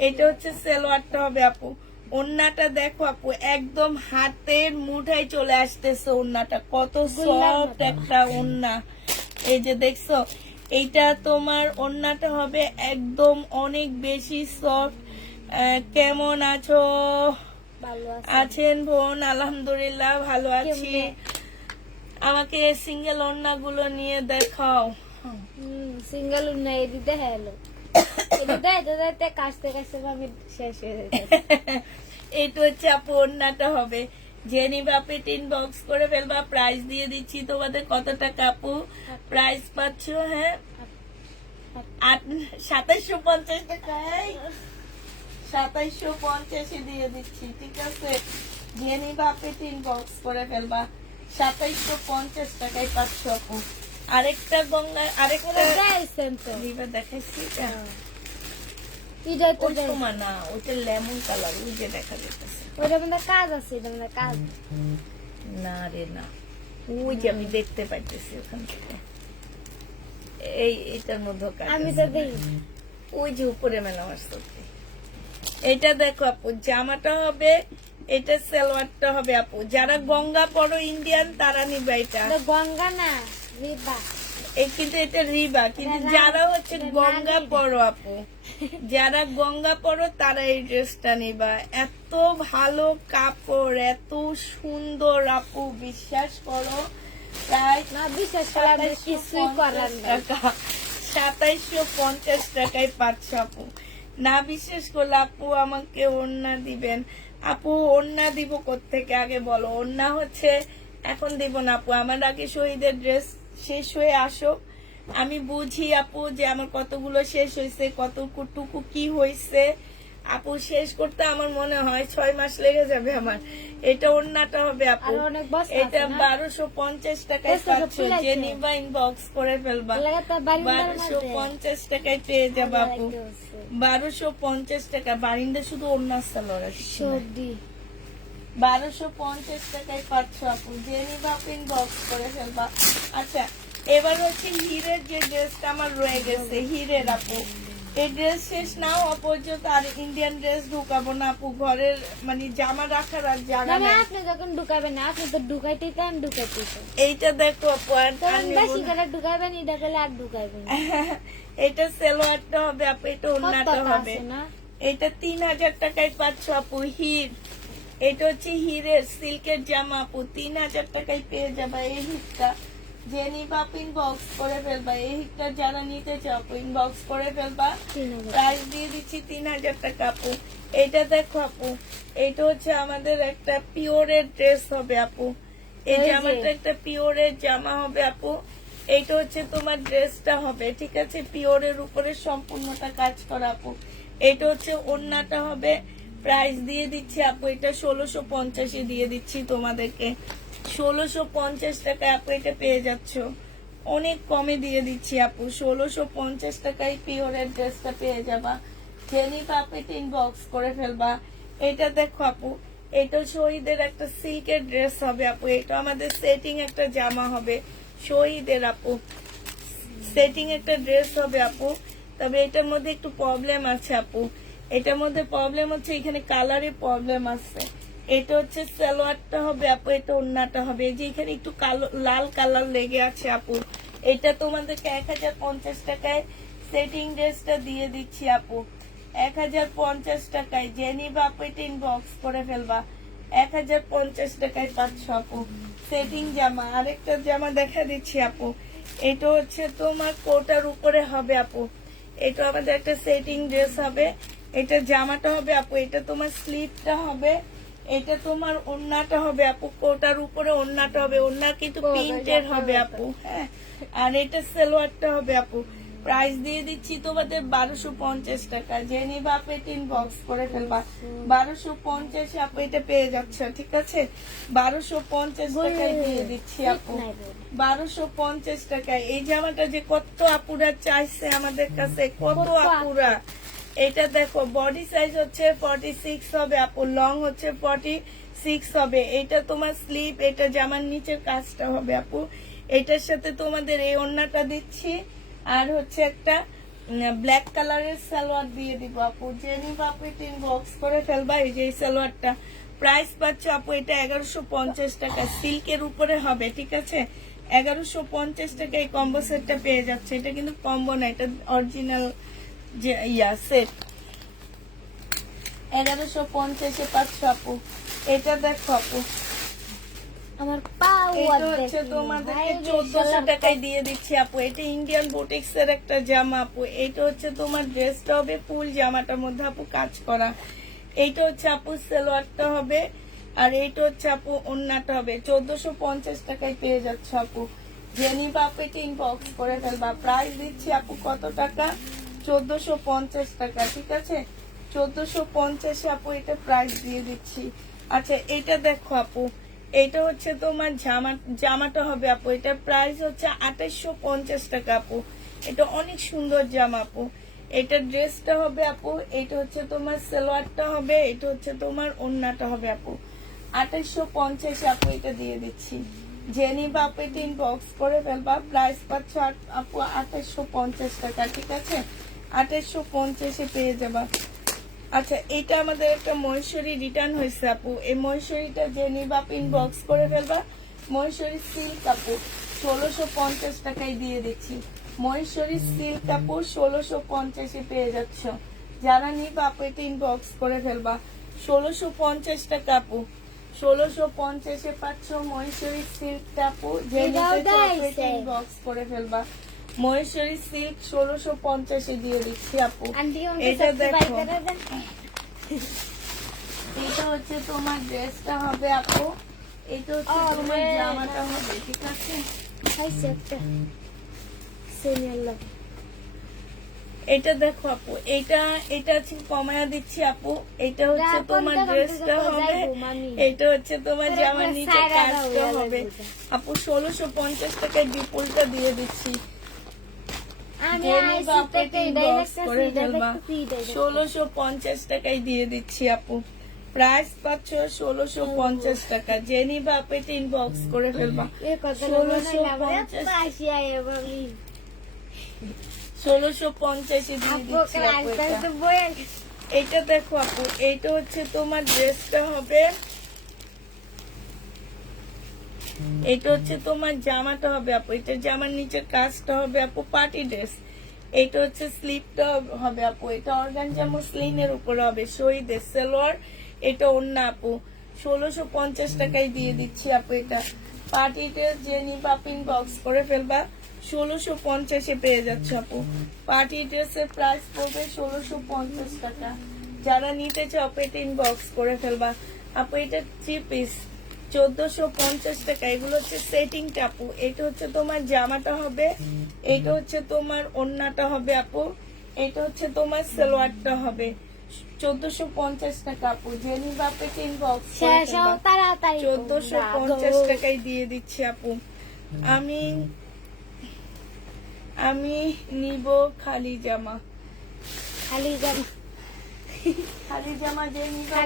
এটা হচ্ছে সালোয়ারটা হবে আপু। ওড়নাটা দেখো আপু, একদম হাতের মুঠায় চলে আসতেছে ওড়নাটা, কত সফট একটা ওড়না। এই যে দেখছো, এইটা তোমার ওড়নাটা হবে একদম অনেক বেশি সফট। কেমন আছো? আছেন বোন? আলহামদুলিল্লাহ ভালো আছি। আমাকে সিঙ্গেল ওড়না গুলো নিয়ে দেখাও। সিঙ্গেল ওড়না এদিকে হ্যালো এটা কাছতে কাছতে আমি শেষ হয়ে যাচ্ছে। এইটা হচ্ছে আপু ওড়নাটা হবে। যে নিবা আপনি টিন বক্স করে ফেলবা। প্রাইস দিয়ে দিচ্ছি তোমাদের কত টাকা আপু? প্রাইস পাচ্ছ হ্যাঁ 2750 টাকায়, 2750 দিয়ে দিচ্ছি, ঠিক আছে। যে নিবা আপনি টিন বক্স করে ফেলবা। 2750 টাকায় পাচ্ছ আপু। আরেকটা গঙ্গা, আরেকটা রিবা দেখাচ্ছি। না ওটা লেমন কালার, ওই যে দেখা যাচ্ছে ওইটা মধ্যে কাজ আছে, এটা মধ্যে কাজ না রে না, ওই যে আমি দেখতে পাইতেছি ওখান থেকে। এইটার মধ্যে আমি তো দেখি ওই যে উপরে মেলা আসতে। এটা দেখো আপু, জামাটা হবে, এটা সালোয়ারটা হবে আপু। যারা গঙ্গা পড়ো ইন্ডিয়ান তারা নিবে। এটা গঙ্গা না রিবা, এই কিন্তু এটা রিবা, কিন্তু যারা হচ্ছে গঙ্গা পড়ো আপু, যারা গঙ্গা পড়ো তারা এই ড্রেসটা নিবা। এত ভালো কাপড়, এত সুন্দর আপু, বিশ্বাস করো। প্রায় না বিশ্বাস করে আমি কিছুই করার নাই। 2750 টাকায় পাচ্ছ আপু। না বিশ্বাস করলে আপু আমাকে ওড়না দিবেন। আপু ওড়না দিব কোত্থেকে আগে বলো? ওড়না হচ্ছে এখন দিব না আপু, আমার আগে শহীদের ড্রেস শেষ হয়ে আসুক, আমি বুঝি আপু যে আমার কতগুলো শেষ হয়েছে, কতটুকু কি হয়েছে। আপু শেষ করতে আমার মনে হয় 6 মাস লেগে যাবে আমার। এটা ওড়নাটা হবে আপু, আর অনেক বস্তা আছে এটা না? 1250 টাকায় বস্তা সব পাচ্ছ। ফুল আছে। যে নিবা ইনবক্স করে ফেলবা। লাগাতার বারিন্দার মধ্যে 1250 টাকায় পেয়ে যাবে আপু। লাগাতে হচ্ছে। 1250 টাকা বারিন্দা, শুধু ওড়না সালোয়ার আছে। সর্দি 1250 টাকায় পাচ্ছ আপু। যে নিবা আপু ইনবক্স করে ফেলবা। আচ্ছা, এবার হচ্ছে হিরের যে ড্রেসটা আমার রয়ে গেছে, হিরের আপু। এই ড্রেস শেষ না হওয়া পর্যন্ত আর ইন্ডিয়ান ড্রেস ঢুকাবো না আপু। ঘরের মানে জামা রাখার আর জায়গা মানে নাই। আপনি যখন ঢুকাবেন না, আপনি তো ঢুকাইতেই তো আমি ঢুকাইতেই তো। এইটা দেখো আপু, আর তখন নেবো বেশি না। করে ঢুকাবেন, এটা করলে আর ঢুকাইবেন না। এটা সেলোয়ারটা হবে আপু, এটা ওড়নাটা কতটা হবে। আছে না? এটা 3000 টাকায় পাচ্ছ আপু। হির, এটা হচ্ছে হিরের সিল্কের জামা আপু, 3000 টাকায় পেয়ে যাবে এই হিটটা। যে নিবা আপু ইনবক্স করে ফেলবা। এই হিটটা যারা নিতে চাও আপু ইনবক্স করে ফেলবা। 3000 প্রাইস দিয়ে দিচ্ছি 3000 টাকা আপু। এটা দেখো আপু, এটা হচ্ছে আমাদের একটা পিওরের ড্রেস হবে আপু। এই এই যে। জামাটা একটা পিওরের জামা হবে আপু। এইটা হচ্ছে তোমার ড্রেসটা হবে, ঠিক আছে? পিওরের উপরে সম্পূর্ণটা কাজ করা আপু। এটা হচ্ছে ওড়নাটা হবে। প্রাইস দিয়ে দিচ্ছি আপু, এটা 1650 দিয়ে দিচ্ছি তোমাদেরকে। 1650 টাকায় আপু এটা পেয়ে যাচ্ছ। অনেক কমে দিয়ে দিচ্ছি আপু। 1650 টাকায় পিওরের ড্রেসটা পেয়ে যাবা। জেনি পাপেট ইনবক্স করে ফেলবা। এটা দেখো আপু, এটা শহীদের একটা সিল্কের ড্রেস হবে আপু। এটা আমাদের সেটিং একটা জামা হবে শহীদের আপু। সেটিং একটা ড্রেস হবে আপু। তবে এটার মধ্যে একটু প্রবলেম আছে আপু। এটার মধ্যে প্রবলেম হচ্ছে এখানে কালারে প্রবলেম আছে। এটা হচ্ছে সালোয়ারটা হবে আপু, এটা ওড়নাটা হবে। এই যে এখানে একটু কালো লাল কালার লেগে আছে আপু। এটা তোমাদেরকে 1050 টাকায় সেটিং ড্রেসটা দিয়ে দিচ্ছি আপু। 1050 টাকায় যে নিবা আপু এটা ইনবক্স করে ফেলবা। 1050 টাকায় পাচ্ছ আপু সেটিং জামা। আরেকটা জামা দেখা দিচ্ছি আপু। এটা হচ্ছে তোমার কোটার উপরে হবে আপু। এটা আমাদের একটা সেটিং ড্রেস হবে। এটা জামাটা হবে আপু, এটা তোমার স্লিভটা হবে, এটা তোমার ওড়নাটা হবে আপু। কোটার উপরে ওড়নাটা হবে, ওড়না কিন্তু প্রিন্টের হবে আপু। হ্যাঁ, আর এটা সালোয়ারটা হবে আপু। প্রাইস দিয়ে দিচ্ছি তোমাদের 1250 টাকা। যে নিবা আপু এটা ইনবক্স করে ফেলবা। 1250 আপু এটা পেয়ে যাচ্ছে, ঠিক আছে? 1250 টাকায় দিয়ে দিচ্ছি আপু। 1250 টাকায় এই জামাটা যে কত আপুরা চাইছে আমাদের কাছে, কত আপুরা। এটা দেখো বডি সাইজ হচ্ছে 46 হবে আপু, লং হচ্ছে 46 হবে। এটা তোমার স্লিভ, এটা জামার নিচের কাজটা হবে আপু। এটার সাথে তোমাদের এই ওড়নাটা দিচ্ছি, আর হচ্ছে একটা ব্ল্যাক কালারের সালোয়ার দিয়ে দিব আপু। যে নিবা আপু এটা ইনবক্স করে ফেলবা। এই যে এই সালোয়ারটা প্রাইস পাচ্ছ আপু, এটা 1150 টাকা। সিল্কের উপরে হবে, ঠিক আছে? 1150 টাকা এই কম্বো সেটটা পেয়ে যাচ্ছে। এটা কিন্তু কম্বো না, এটা অরিজিনাল যে সেট। 1150 পাচ্ছ আপু। এটা দেখো আপু, আমার পাও এটা হচ্ছে তোমাদেরকে 1400 টাকায় দিয়ে দিচ্ছি আপু। এটা ইন্ডিয়ান বুটিক্স এর একটা জামা আপু। এটা হচ্ছে তোমার ড্রেসটা হবে ফুল জামাটার মধ্যে আপু কাজ করা। এইটা হচ্ছে আপু সালোয়ারটা হবে, আর এইটা হচ্ছে আপু ওড়নাটা হবে। 1450 টাকায় পেয়ে যাচ্ছে আপু। জেনি বাপ এটা ইনবক্স করে ফেলবা। প্রাইস দিচ্ছি আপু কত টাকা? 1450 টাকা, ঠিক আছে? 1450 আপু এটা প্রাইস দিয়ে দিচ্ছি। আচ্ছা, এটা দেখো আপু, এটা হচ্ছে তোমার জামাটা হবে আপু। এটা প্রাইস হচ্ছে 2850 টাকা আপু। এটা অনেক সুন্দর জামা আপু। এটা ড্রেসটা হবে আপু, এটা হচ্ছে তোমার সালোয়ারটা হবে, এটা হচ্ছে তোমার ওড়নাটা হবে আপু। 2850 আপু এটা দিয়ে দিচ্ছি। জেনি বাপ এটা ইনবক্স করে ফেলবা। প্রাইস পাচ্ছ আপু 2850 টাকা, ঠিক আছে? 2850 পেয়ে যাবা। আচ্ছা, এটা আমাদের একটা মহেশ্বরী রিটার্ন হয়েছে আপু। এই মহেশ্বরীটা যে নিবা ইনবক্স করে ফেলবা। মহেশ্বরী সিল্ক আপু, 1650 টাকায় দিয়ে দিচ্ছি। মহেশ্বরী সিল্ক কাপড় 1650 পেয়ে যাচ্ছ। যারা নিবা আপু এটা ইনবক্স করে ফেলবা। 1650 টাকা আপু, 1650 পাচ্ছ মহেশ্বরী সিল্ক কাপড়। যে নিতে চাও এটা ইনবক্স করে ফেলবা। মহেশ্বরী সিল্ক 1650 দিয়ে দিচ্ছি আপু। আন্টি এটা দেখো, এটা হচ্ছে তোমার ড্রেসটা হবে আপু, এটা হচ্ছে তোমার জামাটা হবে, ঠিক আছে? এটা দেখো আপু, এটা হচ্ছে কমায়া দিচ্ছি আপু। এটা হচ্ছে তোমার ড্রেসটা হবে, এটা হচ্ছে তোমার জামার নিচে কাজটা হবে আপু। 1650 টাকায় বিপুলটা দিয়ে দিচ্ছি। 1650 টাকায় দিয়ে দিচ্ছি আপু। প্রাইস পাচ্ছ 1650 টাকা। যে নিবা আপু এটা ইনবক্স করে ফেলবা। 1650 দিয়ে দিচ্ছি আপু এটা। এটা দেখো আপু, এইটা হচ্ছে তোমার ড্রেসটা হবে, এটা হচ্ছে তোমার জামাটা হবে আপু। এটা জামার নিচের কাজটা হবে আপু পার্টি ড্রেস। এটা হচ্ছে স্লিপটা হবে আপু, এটা অর্গানজা মসলিনের উপর হবে, শহীদের সালোয়ার। এটা ওন্না আপু। 1650 টাকায় দিয়ে দিচ্ছি আপু এটা। পার্টি ড্রেস যে নিবা আপু ইনবক্স করে ফেলবা। 1650 পেয়ে যাচ্ছে আপু। পার্টি ড্রেসের প্রাইস পড়বে 1650 টাকা। যারা নিতে চাও আপু এটা ইনবক্স করে ফেলবা আপু। এটা 3 পিস 1450 টাকা। এগুলো হচ্ছে সেটিং আপু। এটা হচ্ছে তোমার জামাটা হবে, এটা হচ্ছে তোমার ওড়নাটা হবে আপু, এটা হচ্ছে তোমার সালোয়ারটা হবে। 1450 টাকা আপু। যে নিবা আপু এটা ইনবক্স করে ফেলবা। 1450 টাকায় দিয়ে দিচ্ছি আপু। আমি নিব খালি জামা। খালি জামা যে নিবা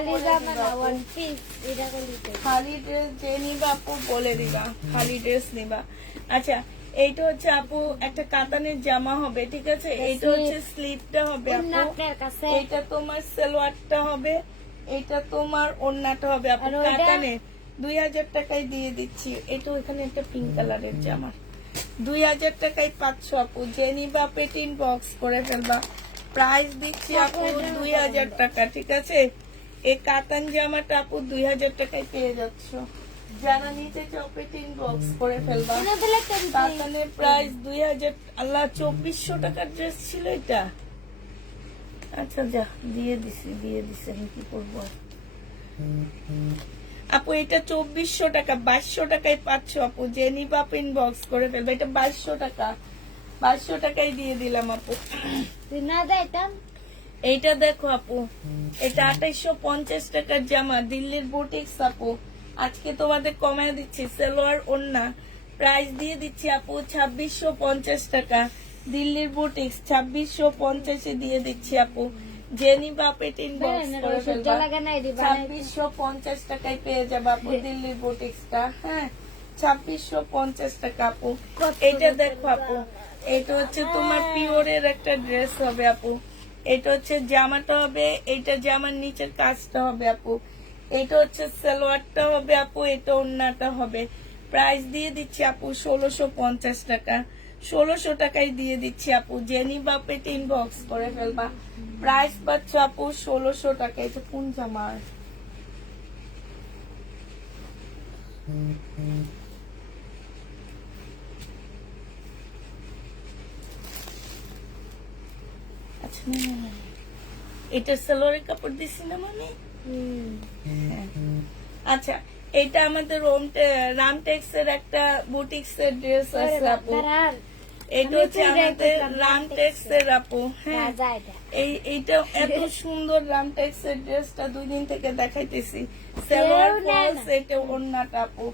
খালি ড্রেস যে নিবা আপু বলে দিবা খালি ড্রেস নিবা। আচ্ছা, এইটা হচ্ছে আপু একটা কাতানের জামা হবে, ঠিক আছে? এইটা হচ্ছে স্লিপটা হবে আপু, এইটা তোমার সালোয়ারটা হবে, এটা তোমার ওড়নাটা হবে আপু কাতানের। 2000 টাকায় দিয়ে দিচ্ছি। এটা ওখানে একটা পিঙ্ক কালারের জামা, 2000 টাকায় পাচ্ছ আপু। যে নিবা আপু এটা ইনবক্স করে ফেলবা। প্রাইস দিচ্ছি আপু 2000 টাকা, ঠিক আছে? এই কাতান জামাটা আপু 2000 টাকায় পেয়ে যাচ্ছ। যারা নিতে চাও পেট ইনবক্স করে ফেলবা। কাতানের প্রাইস 2000। আল্লাহ, 2400 টাকার ড্রেস ছিল এটা। আচ্ছা যা, দিয়ে দিছি আমি কি করবো আর। আপু এটা 2400 টাকা, 2200 টাকায় পাচ্ছ আপু। যে নিবা আপু ইনবক্স করে ফেলবা। এটা 2200 টাকা, 2200 টাকায় দিয়ে দিলাম আপু। এইটা দেখো আপু, এটা 2850 টাকার জামা, দিল্লির বুটিক্স আপু। আজকে তোমাদের কমায় দিচ্ছি। সালোয়ার ওড়না প্রাইস দিয়ে দিচ্ছি আপু 2650 টাকা। দিল্লির বুটিক্স 2650 দিয়ে দিচ্ছি আপু। যে নিবা আপু এটা ইনবক্স করে ফেলবা। 2650 টাকায় পেয়ে যাবে আপু দিল্লির বুটিক্সটা। হ্যাঁ, 2650 টাকা আপু। এটা দেখো আপু, এটা হচ্ছে তোমার পিওরের একটা ড্রেস হবে আপু। এটা হচ্ছে জামাটা হবে, এটা জামার নিচের কাজটা হবে আপু। এটা হচ্ছে সালোয়ারটা হবে আপু, এটা ওড়নাটা হবে। প্রাইস দিয়ে দিচ্ছি আপু 1650 টাকা। 1600 টাকায় দিয়ে দিচ্ছি আপু। যে নিবা আপু এটা ইনবক্স করে ফেলবা। প্রাইস পাচ্ছ আপু 1600 টাকা। এটা কোন জামার? আচ্ছা, না, এটা সালোয়ারের কাপড় দিছি না মানে। আচ্ছা, এটা আমাদের রামটেক্স এর একটা বুটিক্স এর ড্রেস আছে আপু। এটা হচ্ছে আমাদের রামটেক্স এর আপু। হ্যাঁ, এইটা এত সুন্দর রামটেক্স এর ড্রেসটা 2 দিন থেকে দেখাইতেছি। সালোয়ার ফলস, এটা ওড়নাটা আপু।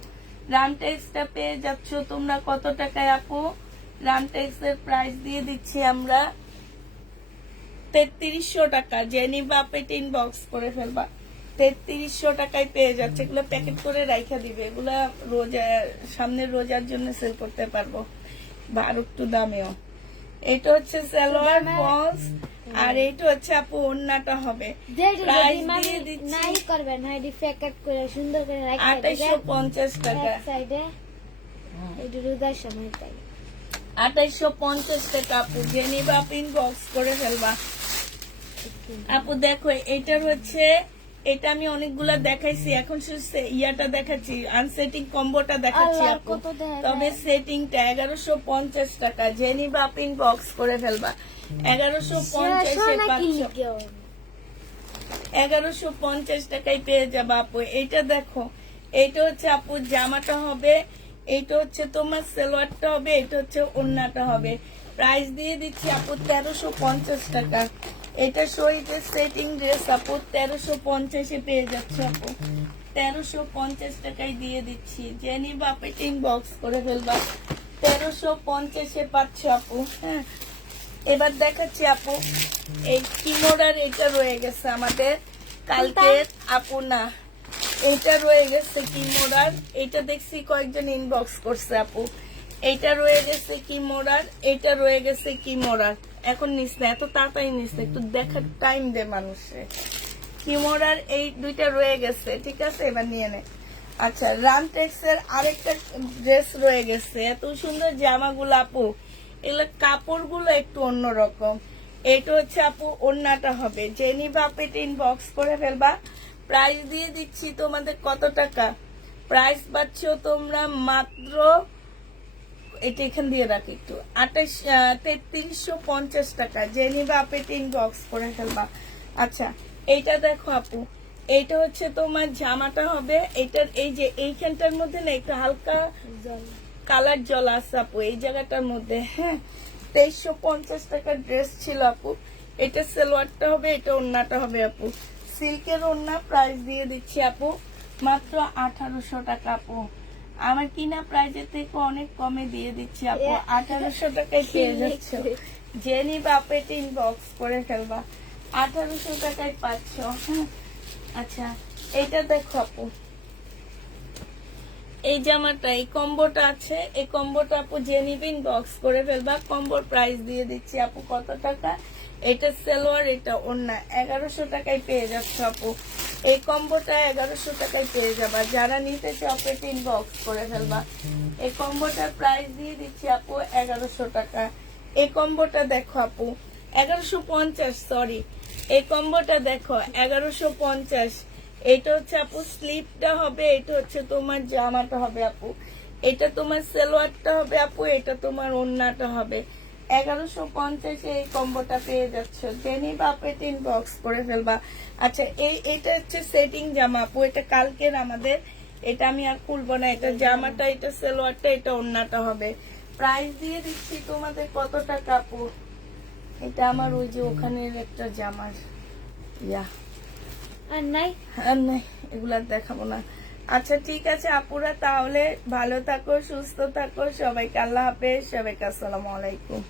রামটেক্সটা পেয়ে যাচ্ছ তোমরা কত টাকায় আপু? রামটেক্স এর প্রাইস দিয়ে দিচ্ছি আমরা 3300 টাকা। যে নিবা আপু এটা ইনবক্স করে ফেলবা। 3300 টাকায় পেয়ে যাচ্ছে। এগুলো প্যাকেট করে রাইখা দিবে। এগুলা সামনের রোজার জন্য সেল করতে পারবো, বা আর একটু দামেও। এটা হচ্ছে সালোয়ার ফলস, আর এইটা হচ্ছে আপু ওড়নাটা হবে। প্রাইস দিয়ে দিচ্ছি 2850 টাকা। এটা রোজার সময় তাই 2850 টাকা আপু, যে নিবা ইনবক্স করে ফেলবা। আপু দেখো এটার হচ্ছে, এটা আমি অনেকগুলা দেখাইছি, এখন শুধু ইয়াটা দেখাচ্ছি, আনসেটিং কম্বোটা দেখাচ্ছি আল্লাহ, আপু। কত দেখা তবে সেটিংটা 1150 টাকা, যে নিবা ইনবক্স করে ফেলবা। 1150 পাচ্ছ, 1150 টাকায় পেয়ে যাবা আপু। এইটা দেখো, এইটা হচ্ছে আপু জামাটা হবে, এইটা হচ্ছে তোমার সালোয়ারটা হবে, এটা হচ্ছে ওড়নাটা হবে। প্রাইস দিয়ে দিচ্ছি আপু 1350 টাকা। এটা শহীদের সেটিং ড্রেস আপু, 1350 পেয়ে যাচ্ছে আপু। 1350 টাকায় দিয়ে দিচ্ছি, জেনি বাপে ইনবক্স করে ফেলবা। 1350 পাচ্ছ আপু। হ্যাঁ, এবার দেখাচ্ছি আপু, এই কিমোরার এটা রয়ে গেছে আমাদের কালকে আপু, না এইটা রয়ে গেছে কিমোরার, এটা দেখছি কয়েকজন ইনবক্স করছে আপু। এইটা রয়ে গেছে কিমোরার, এটা রয়ে গেছে কিমোরার। এখন নিস না, এত তাড়াতাড়ি নিস না, একটু দেখার টাইম দে মানুষে। কিমোরার এই দুইটা রয়ে গেছে, ঠিক আছে, এবার নিয়ে নে। আচ্ছা, রামটেক্স এর আরেকটা ড্রেস রয়ে গেছে, এত সুন্দর জামাগুলো আপু, এগুলো কাপড়গুলো একটু অন্যরকম। এটা হচ্ছে আপু ওড়নাটা হবে, যে নিবা পেটে ইনবক্স করে ফেলবা। প্রাইস দিয়ে দিচ্ছি তোমাদের কত টাকা, প্রাইস পাচ্ছ তোমরা মাত্র, এটা এখান দিয়ে রাখি একটু, 3350 টাকা, যে নিবা পেটে ইনবক্স করে ফেলবা। আচ্ছা, এইটা দেখো আপু, এইটা হচ্ছে তোমার জামাটা হবে, এটার এই যে এইখানটার মধ্যে না একটু হালকা কালার জল আছে আপু এই জায়গাটার মধ্যে। হ্যাঁ, 2350 টাকার ড্রেস ছিল আপু। এটা সালোয়ারটা হবে, এটা ওড়নাটা হবে আপু, সিল্কের ওড়না। প্রাইস দিয়ে দিচ্ছি আপু মাত্র 1800 টাকা আপু। আমার কিনা প্রাইজের থেকে অনেক কমে দিয়ে দিচ্ছি আপু, 1800 টাকায় পেয়ে যাচ্ছ। যে নিবা পেটে ইনবক্স করে ফেলবা, 1800 টাকায় পাচ্ছ। হ্যাঁ, আচ্ছা, এইটা দেখো আপু, এই জামাটা, এই কম্বোটা আছে, এই কম্বোটা আপু যে নিবে ইনবক্স করে ফেলবা। কম্বোর প্রাইস দিয়ে দিচ্ছি আপু কত টাকা, এটা সালোয়ার, এটা ওড়না, 1100 টাকায় পেয়ে যাচ্ছে আপু। এই কম্বোটা 1100 টাকায় পেয়ে যাবা, যারা নিতে চাও পেটে ইনবক্স করে ফেলবা। এই কম্বোটার প্রাইস দিয়ে দিচ্ছি আপু 1100 টাকা। এই কম্বোটা দেখো আপু 1150, সরি, এই কম্বোটা দেখো 1150। এটা হচ্ছে আপু স্লিপটা হবে, এটা হচ্ছে তোমার জামাটা হবে আপু, এটা তোমার সালোয়ারটা হবে আপু, এটা তোমার ওড়নাটা হবে। 1150 এই কম্বোটা পেয়ে যাচ্ছ, জেনি বাপেট ইনবক্স করে ফেলবা। আচ্ছা, এটা হচ্ছে সেটিং জামা আপু, এটা কালকের আমাদের, এটা আমি আর খুলবো না। এটা জামাটা, এটা সালোয়ারটা, এটা ওড়নাটা হবে। প্রাইস দিয়ে দিচ্ছি তোমাদের কত টাকা আপু, এটা আমার ওই যে ওখানের একটা জামার ইয়া, আর নাই আর নাই, এগুলা দেখাবো না। আচ্ছা, ঠিক আছে আপুরা, তাহলে ভালো থাকো, সুস্থ থাকো, সবাইকে আল্লাহ হাফেজ, সবাইকে আসসালামু আলাইকুম।